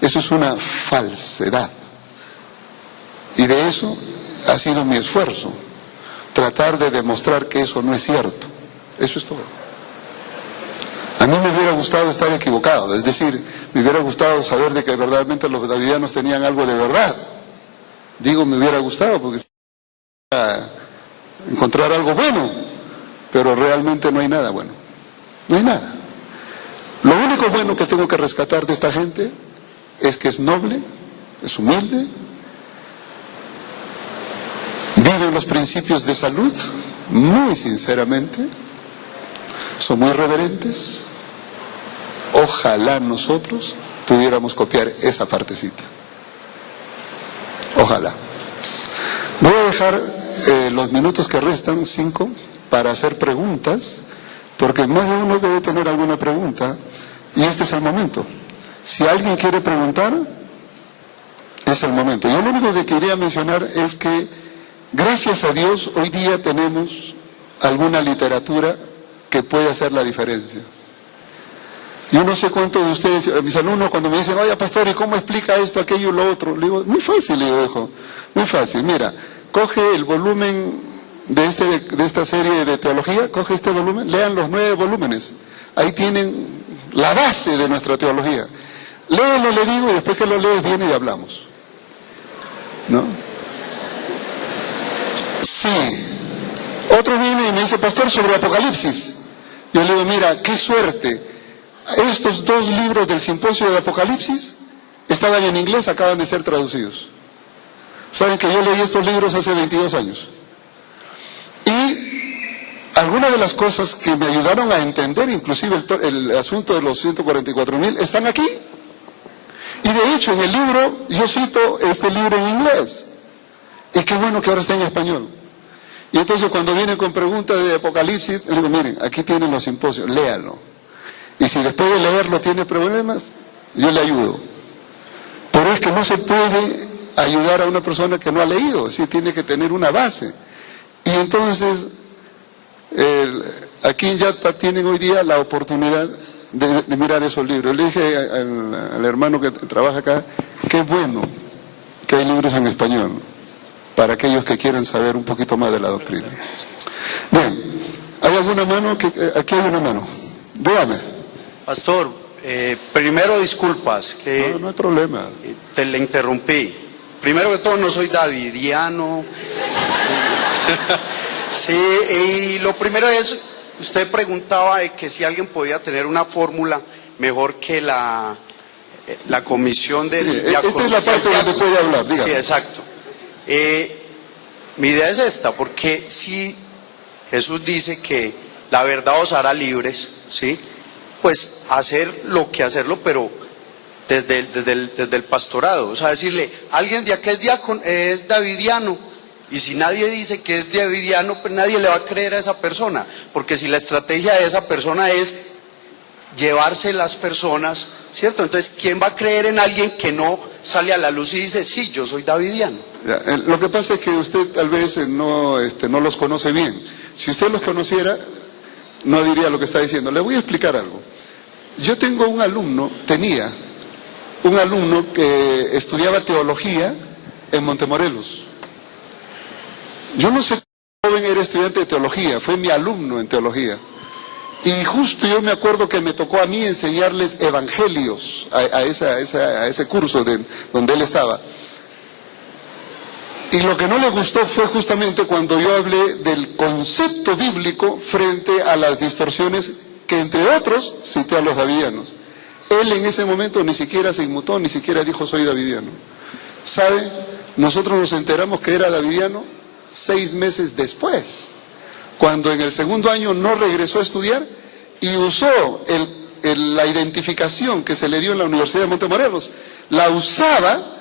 Eso es una falsedad. Y de eso ha sido mi esfuerzo, tratar de demostrar que eso no es cierto. Eso es todo. A mí me hubiera gustado estar equivocado, es decir, me hubiera gustado saber de que verdaderamente los davidianos tenían algo de verdad. Digo, me hubiera gustado porque encontrar algo bueno, pero realmente no hay nada bueno. No hay nada. Lo único bueno que tengo que rescatar de esta gente es que es noble, es humilde, vive los principios de salud muy sinceramente, son muy reverentes. Ojalá nosotros pudiéramos copiar esa partecita. Ojalá. Voy a dejar los minutos que restan, 5, para hacer preguntas, porque más de uno debe tener alguna pregunta, y este es el momento. Si alguien quiere preguntar, es el momento. Yo lo único que quería mencionar es que, gracias a Dios, hoy día tenemos alguna literatura que puede hacer la diferencia. Yo no sé cuántos de ustedes, mis alumnos, cuando me dicen, oye pastor, ¿y cómo explica esto, aquello y lo otro? Le digo, muy fácil, le digo, hijo, muy fácil. Mira, coge el volumen de esta serie de teología, coge este volumen, lean los 9 volúmenes. Ahí tienen la base de nuestra teología. Léelo, le digo, y después que lo lees viene y hablamos. ¿No? Sí. Otro viene y me dice, pastor, sobre Apocalipsis. Yo le digo, mira, qué suerte. Estos 2 libros del simposio de Apocalipsis estaban en inglés, acaban de ser traducidos. Saben que yo leí estos libros hace 22 años. Y algunas de las cosas que me ayudaron a entender, inclusive el asunto de los 144,000, están aquí. Y de hecho, en el libro, yo cito este libro en inglés. Y qué bueno que ahora está en español. Y entonces cuando vienen con preguntas de Apocalipsis, les digo, miren, aquí tienen los simposios, léanlo. Y si después de leerlo tiene problemas, yo le ayudo. Pero es que no se puede ayudar a una persona que no ha leído, sí tiene que tener una base. Y entonces, aquí en Yatpa tienen hoy día la oportunidad de mirar esos libros. Le dije al hermano que trabaja acá, qué bueno que hay libros en español, para aquellos que quieran saber un poquito más de la doctrina. Bien, ¿hay alguna mano? Aquí hay una mano. Véame. Pastor, primero disculpas que no hay problema. Te le interrumpí. Primero que todo, no soy davidiano. Sí, y lo primero es, usted preguntaba de que si alguien podía tener una fórmula mejor que la comisión del diácono. Esta es la parte donde puede hablar, dígame. Sí, exacto. Mi idea es esta, porque si Jesús dice que la verdad os hará libres, ¿sí? pues hacer lo que hacerlo, pero desde el pastorado. O sea, decirle, alguien de aquel diácono es davidiano, y si nadie dice que es davidiano, pues nadie le va a creer a esa persona, porque si la estrategia de esa persona es llevarse las personas, ¿cierto? Entonces, ¿quién va a creer en alguien que no sale a la luz y dice, sí, yo soy davidiano? Lo que pasa es que usted tal vez no los conoce bien. Si usted los conociera, no diría lo que está diciendo. Le voy a explicar algo. Yo tenía un alumno que estudiaba teología en Montemorelos. Yo no sé cómo joven era estudiante de teología, fue mi alumno en teología. Y justo yo me acuerdo que me tocó a mí enseñarles evangelios a ese curso donde él estaba. Y lo que no le gustó fue justamente cuando yo hablé del concepto bíblico frente a las distorsiones que, entre otros, cité a los davidianos. Él en ese momento ni siquiera se inmutó, ni siquiera dijo soy davidiano. ¿Sabe? Nosotros nos enteramos que era davidiano 6 meses después, cuando en el segundo año no regresó a estudiar y usó la identificación que se le dio en la Universidad de Montemorelos, la usaba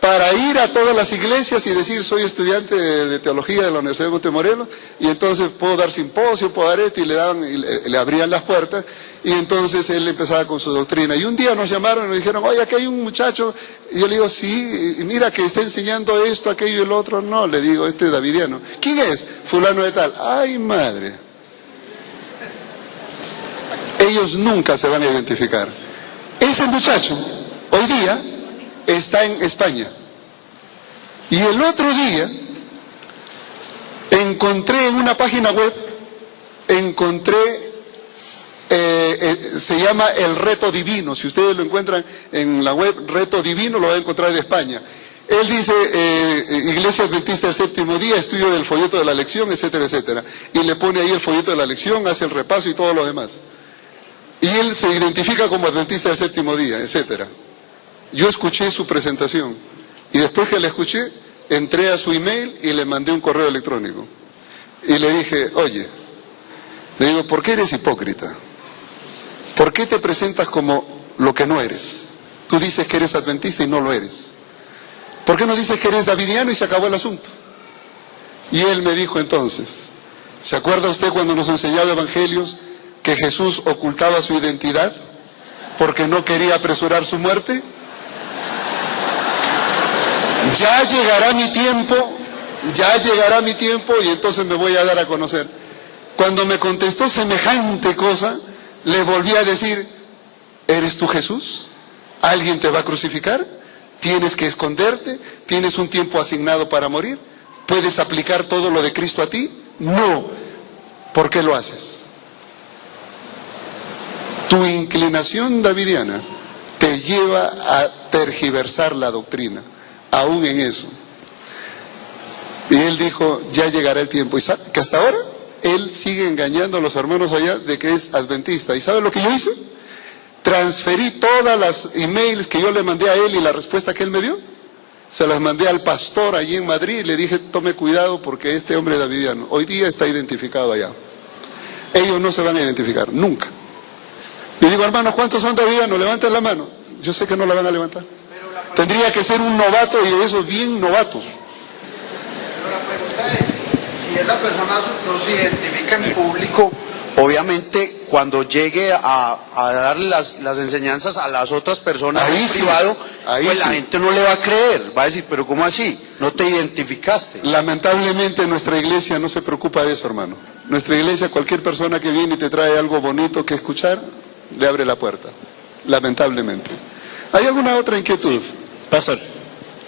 para ir a todas las iglesias y decir soy estudiante de teología de la Universidad de Montemorelos, y entonces puedo dar simposio, puedo dar esto, y le abrían las puertas, y entonces él empezaba con su doctrina. Y un día nos llamaron y nos dijeron, oye, aquí hay un muchacho, y yo le digo, sí, y mira que está enseñando esto, aquello y el otro. No, le digo, este es davidiano. ¿Quién es? Fulano de tal. Ay, madre. Ellos nunca se van a identificar. Ese muchacho, hoy día, está en España. Y el otro día encontré en una página web, se llama El Reto Divino. Si ustedes lo encuentran en la web Reto Divino, lo van a encontrar en España. Él dice, Iglesia Adventista del Séptimo Día, estudio del folleto de la lección, etcétera, etcétera. Y le pone ahí el folleto de la lección, hace el repaso y todo lo demás. Y él se identifica como Adventista del Séptimo Día, etcétera. Yo escuché su presentación y después que la escuché, entré a su email y le mandé un correo electrónico. Y le dije, oye, le digo, ¿por qué eres hipócrita? ¿Por qué te presentas como lo que no eres? Tú dices que eres adventista y no lo eres. ¿Por qué no dices que eres davidiano y se acabó el asunto? Y él me dijo entonces, ¿se acuerda usted cuando nos enseñaba evangelios que Jesús ocultaba su identidad porque no quería apresurar su muerte? Ya llegará mi tiempo y entonces me voy a dar a conocer. Cuando me contestó semejante cosa, le volví a decir, ¿eres tú Jesús? ¿Alguien te va a crucificar? ¿Tienes que esconderte? ¿Tienes un tiempo asignado para morir? ¿Puedes aplicar todo lo de Cristo a ti? No. ¿Por qué lo haces? Tu inclinación davidiana te lleva a tergiversar la doctrina, aún en eso. Y él dijo, ya llegará el tiempo. Y sabe que hasta ahora él sigue engañando a los hermanos allá de que es adventista. ¿Y sabe lo que yo hice? Transferí todas las emails que yo le mandé a él y la respuesta que él me dio, se las mandé al pastor allí en Madrid y le dije, tome cuidado porque este hombre davidiano hoy día está identificado allá. Ellos no se van a identificar, nunca. Le digo, hermanos, ¿cuántos son davidianos? Levanten la mano. Yo sé que no la van a levantar. Tendría que ser un novato y de esos bien novatos. Pero la pregunta es, si esa persona no se identifica en público, obviamente cuando llegue a dar las enseñanzas a las otras personas ahí en sí, privado, ahí pues sí. La gente no le va a creer, va a decir, pero ¿cómo así? No te identificaste. Lamentablemente nuestra iglesia no se preocupa de eso, hermano. Nuestra iglesia, cualquier persona que viene y te trae algo bonito que escuchar, le abre la puerta. Lamentablemente. ¿Hay alguna otra inquietud? Sí. Pastor.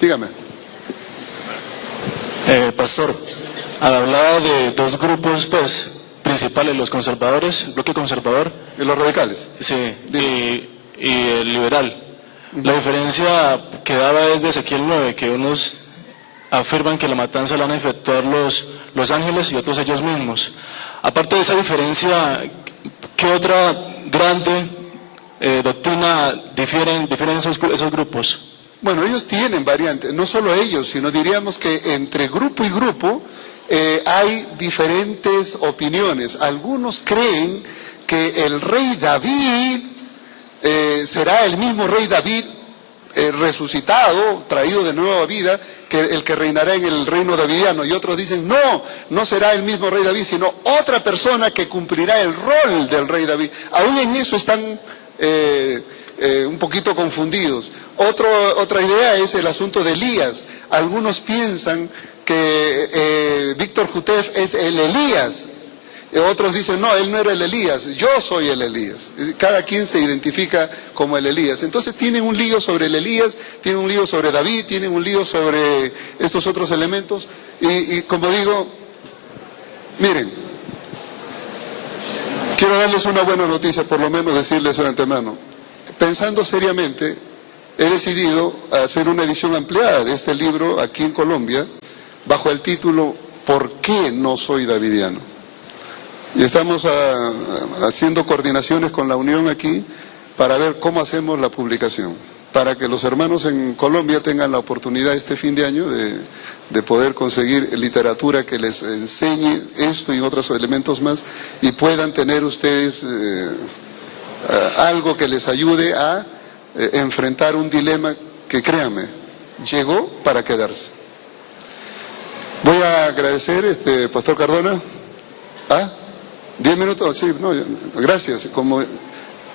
Dígame. Pastor, hablaba de dos grupos principales, los conservadores, el bloque conservador. ¿Y los radicales? Sí, y el liberal. La diferencia que daba es de Ezequiel 9, que unos afirman que la matanza la van a efectuar los ángeles y otros ellos mismos. Aparte de esa diferencia, ¿qué otra grande doctrina difieren esos grupos? Bueno, ellos tienen variantes, no solo ellos, sino diríamos que entre grupo y grupo hay diferentes opiniones. Algunos creen que el rey David será el mismo rey David resucitado, traído de nuevo a vida, que el que reinará en el reino davidiano. Y otros dicen, no, no será el mismo rey David, sino otra persona que cumplirá el rol del rey David. Aún en eso están un poquito confundidos. Otra idea es el asunto de Elías. Algunos piensan que Víctor Jutef es el Elías. Otros dicen, no, él no era el Elías, yo soy el Elías. Cada quien se identifica como el Elías. Entonces tienen un lío sobre el Elías, tienen un lío sobre David, tienen un lío sobre estos otros elementos. Y como digo, miren, quiero darles una buena noticia, por lo menos decirles de antemano. Pensando seriamente, he decidido hacer una edición ampliada de este libro aquí en Colombia, bajo el título ¿Por qué no soy davidiano? Y estamos haciendo coordinaciones con la Unión aquí para ver cómo hacemos la publicación, para que los hermanos en Colombia tengan la oportunidad este fin de año de poder conseguir literatura que les enseñe esto y otros elementos más, y puedan tener ustedes algo que les ayude a enfrentar un dilema que, créanme, llegó para quedarse. Voy a agradecer, Pastor Cardona. 10 minutos, sí, no, gracias. Como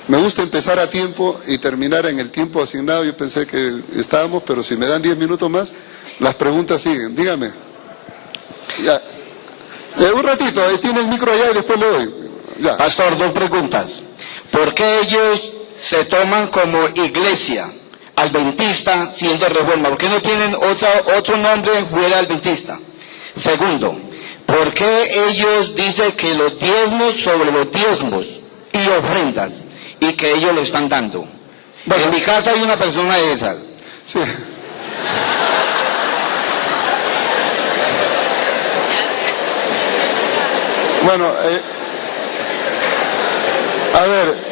me gusta empezar a tiempo y terminar en el tiempo asignado, yo pensé que estábamos, pero si me dan 10 minutos más, las preguntas siguen. Dígame. Ya. Un ratito, ahí tiene el micro allá y después le doy. Ya. Pastor, 2 preguntas. ¿Por qué ellos se toman como iglesia adventista siendo reforma? ¿Por qué no tienen otro nombre fuera adventista? Segundo, ¿por qué ellos dicen que los diezmos sobre los diezmos y ofrendas y que ellos lo están dando? Bueno, en mi casa hay una persona de esas. Sí. Bueno, a ver,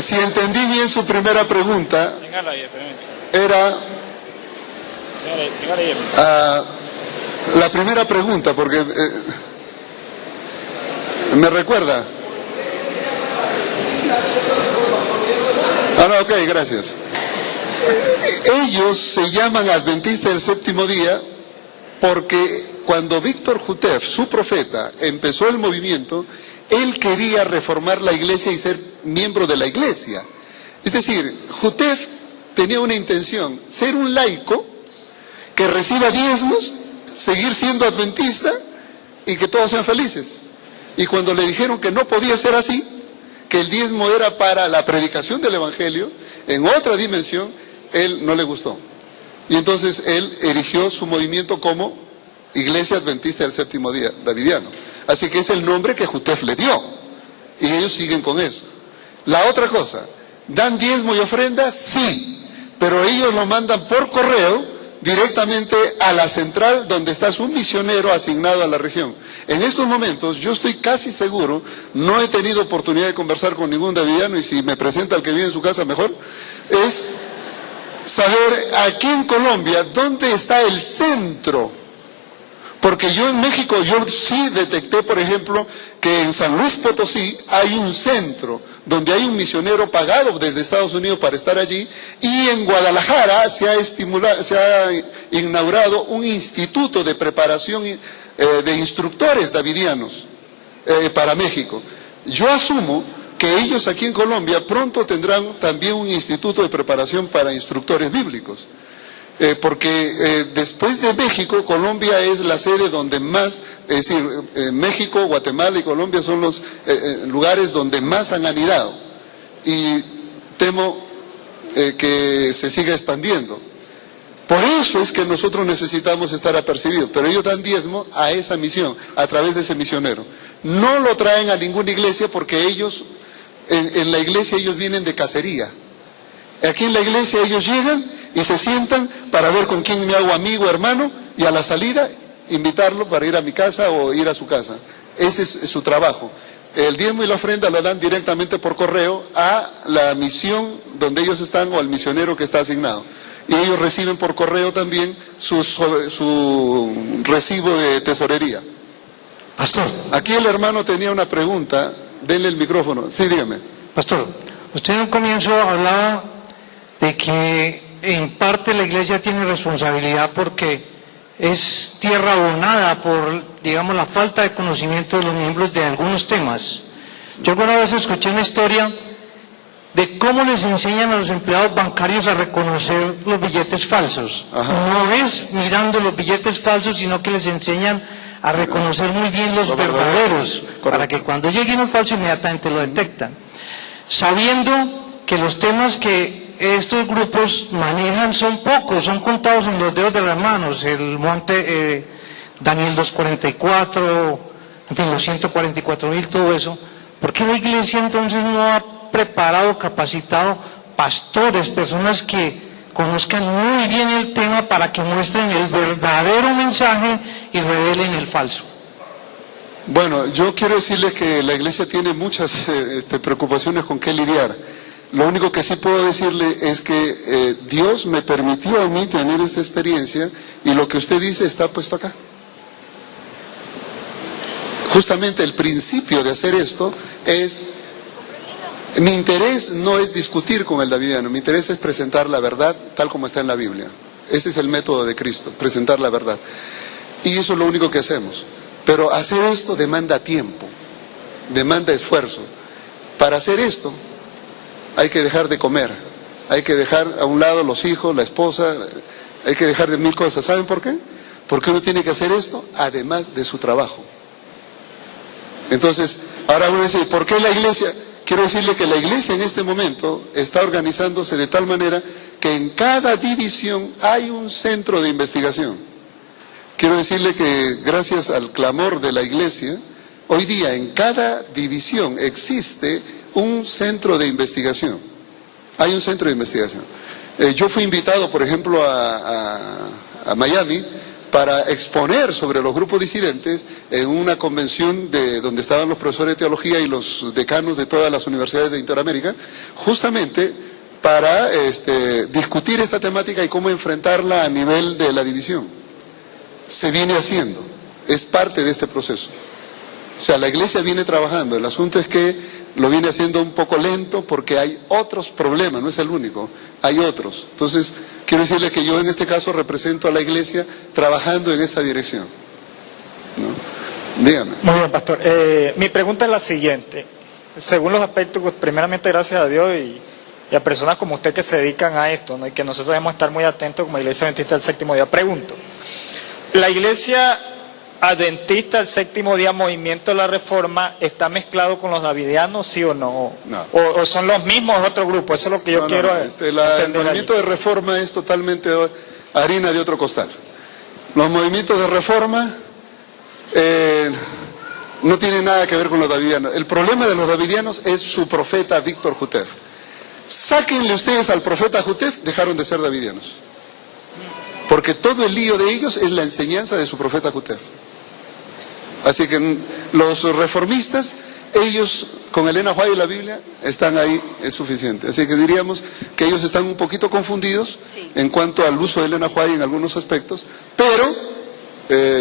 si entendí bien su primera pregunta, era la primera pregunta, porque me recuerda. No, ok, gracias. Ellos se llaman adventistas del séptimo día porque cuando Víctor Jutef, su profeta, empezó el movimiento, él quería reformar la iglesia y ser miembro de la iglesia. Es decir, Jutef tenía una intención, ser un laico que reciba diezmos, seguir siendo adventista y que todos sean felices. Y cuando le dijeron que no podía ser así, que el diezmo era para la predicación del evangelio, en otra dimensión, él no le gustó. Y entonces él erigió su movimiento como Iglesia Adventista del Séptimo Día, Davidiano. Así que es el nombre que Jutef le dio. Y ellos siguen con eso. La otra cosa, ¿dan diezmo y ofrenda? Sí, pero ellos lo mandan por correo directamente a la central donde está su misionero asignado a la región. En estos momentos, yo estoy casi seguro, no he tenido oportunidad de conversar con ningún davidiano, y si me presenta el que vive en su casa mejor, es saber aquí en Colombia dónde está el centro. Porque yo en México, yo sí detecté, por ejemplo, que en San Luis Potosí hay un centro donde hay un misionero pagado desde Estados Unidos para estar allí, y en Guadalajara se ha inaugurado un instituto de preparación de instructores davidianos para México. Yo asumo que ellos aquí en Colombia pronto tendrán también un instituto de preparación para instructores bíblicos. Porque después de México, Colombia es la sede donde más, es decir, México, Guatemala y Colombia son los lugares donde más han anidado, y temo que se siga expandiendo. Por eso es que nosotros necesitamos estar apercibidos, pero ellos dan diezmo a esa misión, a través de ese misionero. No lo traen a ninguna iglesia porque ellos, en la iglesia ellos vienen de cacería. Aquí en la iglesia ellos llegan y se sientan para ver con quién me hago amigo, hermano, y a la salida invitarlo para ir a mi casa o ir a su casa. Ese es su trabajo. El diezmo y la ofrenda lo dan directamente por correo a la misión donde ellos están o al misionero que está asignado. Y ellos reciben por correo también su recibo de tesorería. Pastor, Aquí el hermano tenía una pregunta denle el micrófono. Sí, dígame. Pastor, usted en un comienzo hablaba de que en parte la iglesia tiene responsabilidad porque es tierra abonada por, digamos, la falta de conocimiento de los miembros de algunos temas. Yo alguna vez escuché una historia de cómo les enseñan a los empleados bancarios a reconocer los billetes falsos. Ajá. No es mirando los billetes falsos, sino que les enseñan a reconocer muy bien los verdaderos, para que cuando llegue uno falso inmediatamente lo detectan. Sabiendo que los temas que estos grupos manejan son pocos, son contados en los dedos de las manos, el monte Daniel 244, en fin, los 144.000, todo eso. ¿Por qué la iglesia entonces no ha preparado, capacitado pastores, personas que conozcan muy bien el tema para que muestren el verdadero mensaje y revelen el falso? Bueno, yo quiero decirles que la iglesia tiene muchas preocupaciones con qué lidiar. Lo único que sí puedo decirle es que Dios me permitió a mí tener esta experiencia y lo que usted dice está puesto acá. Justamente el principio de hacer esto es... Mi interés no es discutir con el davidiano, mi interés es presentar la verdad tal como está en la Biblia. Ese es el método de Cristo, presentar la verdad. Y eso es lo único que hacemos. Pero hacer esto demanda tiempo, demanda esfuerzo. Para hacer esto hay que dejar de comer, hay que dejar a un lado los hijos, la esposa, hay que dejar de 1000 cosas. ¿Saben por qué? Porque uno tiene que hacer esto además de su trabajo. Entonces, ahora uno dice, ¿por qué la iglesia? Quiero decirle que la iglesia en este momento está organizándose de tal manera que en cada división hay un centro de investigación. Quiero decirle que gracias al clamor de la iglesia, hoy día en cada división existe un centro de investigación. Hay un centro de investigación. Yo fui invitado, por ejemplo, a Miami para exponer sobre los grupos disidentes en una convención donde estaban los profesores de teología y los decanos de todas las universidades de Interamérica, justamente para discutir esta temática y cómo enfrentarla a nivel de la división. Se viene haciendo, es parte de este proceso. O sea, la iglesia viene trabajando, el asunto es que lo viene haciendo un poco lento porque hay otros problemas, no es el único, hay otros. Entonces, quiero decirle que yo en este caso represento a la iglesia trabajando en esta dirección, ¿no? Dígame. Muy bien, pastor. Mi pregunta es la siguiente. Según los aspectos, pues, primeramente gracias a Dios y a personas como usted que se dedican a esto, ¿no? Y que nosotros debemos estar muy atentos como Iglesia Adventista del Séptimo Día. Pregunto, ¿la Iglesia Adventista del Séptimo Día, Movimiento de la Reforma, está mezclado con los davidianos, sí o no? No. ¿O son los mismos de otro grupo? Eso es lo que yo quiero entender. El movimiento de reforma es totalmente harina de otro costal. Los movimientos de reforma no tienen nada que ver con los davidianos. El problema de los davidianos es su profeta Víctor Jutef. Sáquenle ustedes al profeta Jutef, dejaron de ser davidianos. Porque todo el lío de ellos es la enseñanza de su profeta Jutef. Así que los reformistas, ellos con Elena White y la Biblia están ahí, es suficiente. Así que diríamos que ellos están un poquito confundidos en cuanto al uso de Elena White en algunos aspectos, pero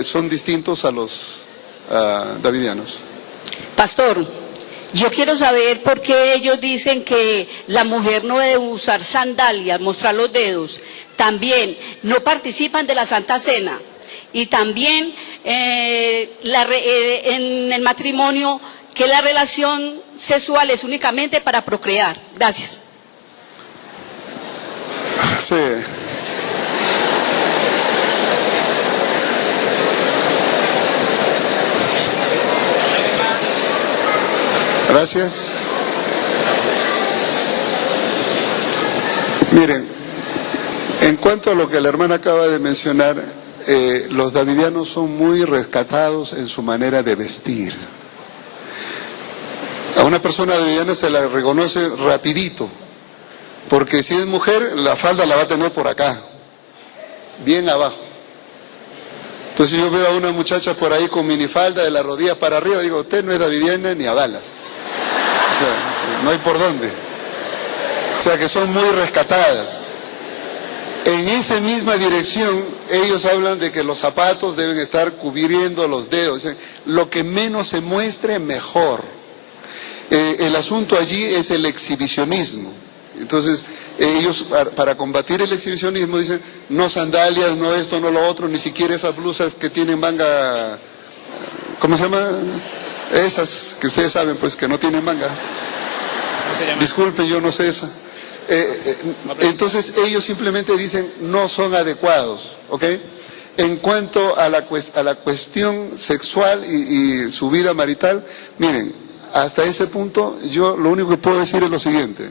son distintos a los davidianos. Pastor, yo quiero saber por qué ellos dicen que la mujer no debe usar sandalias, mostrar los dedos. También no participan de la Santa Cena. Y también en el matrimonio, que la relación sexual es únicamente para procrear. Gracias. Sí. Gracias. Miren, en cuanto a lo que la hermana acaba de mencionar, los davidianos son muy rescatados en su manera de vestir. A una persona davidiana se la reconoce rapidito, porque si es mujer, la falda la va a tener por acá, bien abajo. Entonces yo veo a una muchacha por ahí con minifalda de la rodilla para arriba, digo, usted no es davidiana ni a balas. O sea, no hay por dónde. O sea que son muy rescatadas. En esa misma dirección, ellos hablan de que los zapatos deben estar cubriendo los dedos. Lo que menos se muestre, mejor. El asunto allí es el exhibicionismo. Entonces, ellos para combatir el exhibicionismo dicen, no sandalias, no esto, no lo otro, ni siquiera esas blusas que tienen manga, ¿cómo se llama? Esas que ustedes saben, pues, que no tienen manga. Disculpen, yo no sé esa. Entonces, ellos simplemente dicen, no son adecuados, ¿ok? En cuanto a la cuestión sexual y su vida marital, miren, hasta ese punto yo lo único que puedo decir es lo siguiente.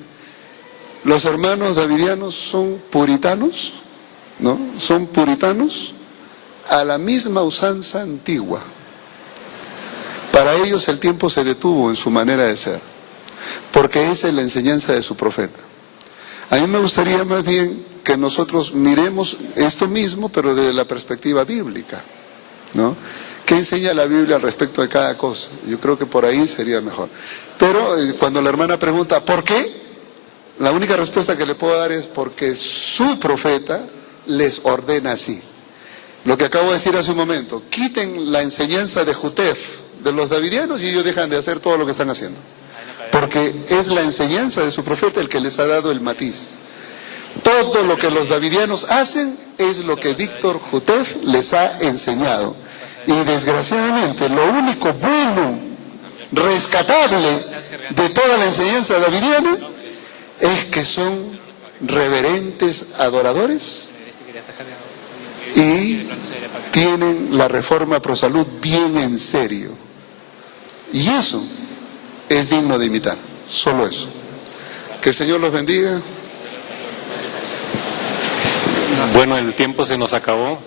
Los hermanos davidianos son puritanos, ¿no? Son puritanos a la misma usanza antigua. Para ellos el tiempo se detuvo en su manera de ser, porque esa es la enseñanza de su profeta. A mí me gustaría más bien que nosotros miremos esto mismo, pero desde la perspectiva bíblica, ¿no? ¿Qué enseña la Biblia al respecto de cada cosa? Yo creo que por ahí sería mejor. Pero cuando la hermana pregunta, ¿por qué? La única respuesta que le puedo dar es porque su profeta les ordena así. Lo que acabo de decir hace un momento, quiten la enseñanza de Jutef, de los davidianos, y ellos dejan de hacer todo lo que están haciendo. Porque es la enseñanza de su profeta el que les ha dado el matiz. Todo lo que los davidianos hacen es lo que Víctor Jutef les ha enseñado. Y desgraciadamente lo único bueno, rescatable de toda la enseñanza davidiana es que son reverentes adoradores y tienen la reforma pro salud bien en serio. Y eso es digno de imitar, solo eso. Que el Señor los bendiga. Bueno, el tiempo se nos acabó.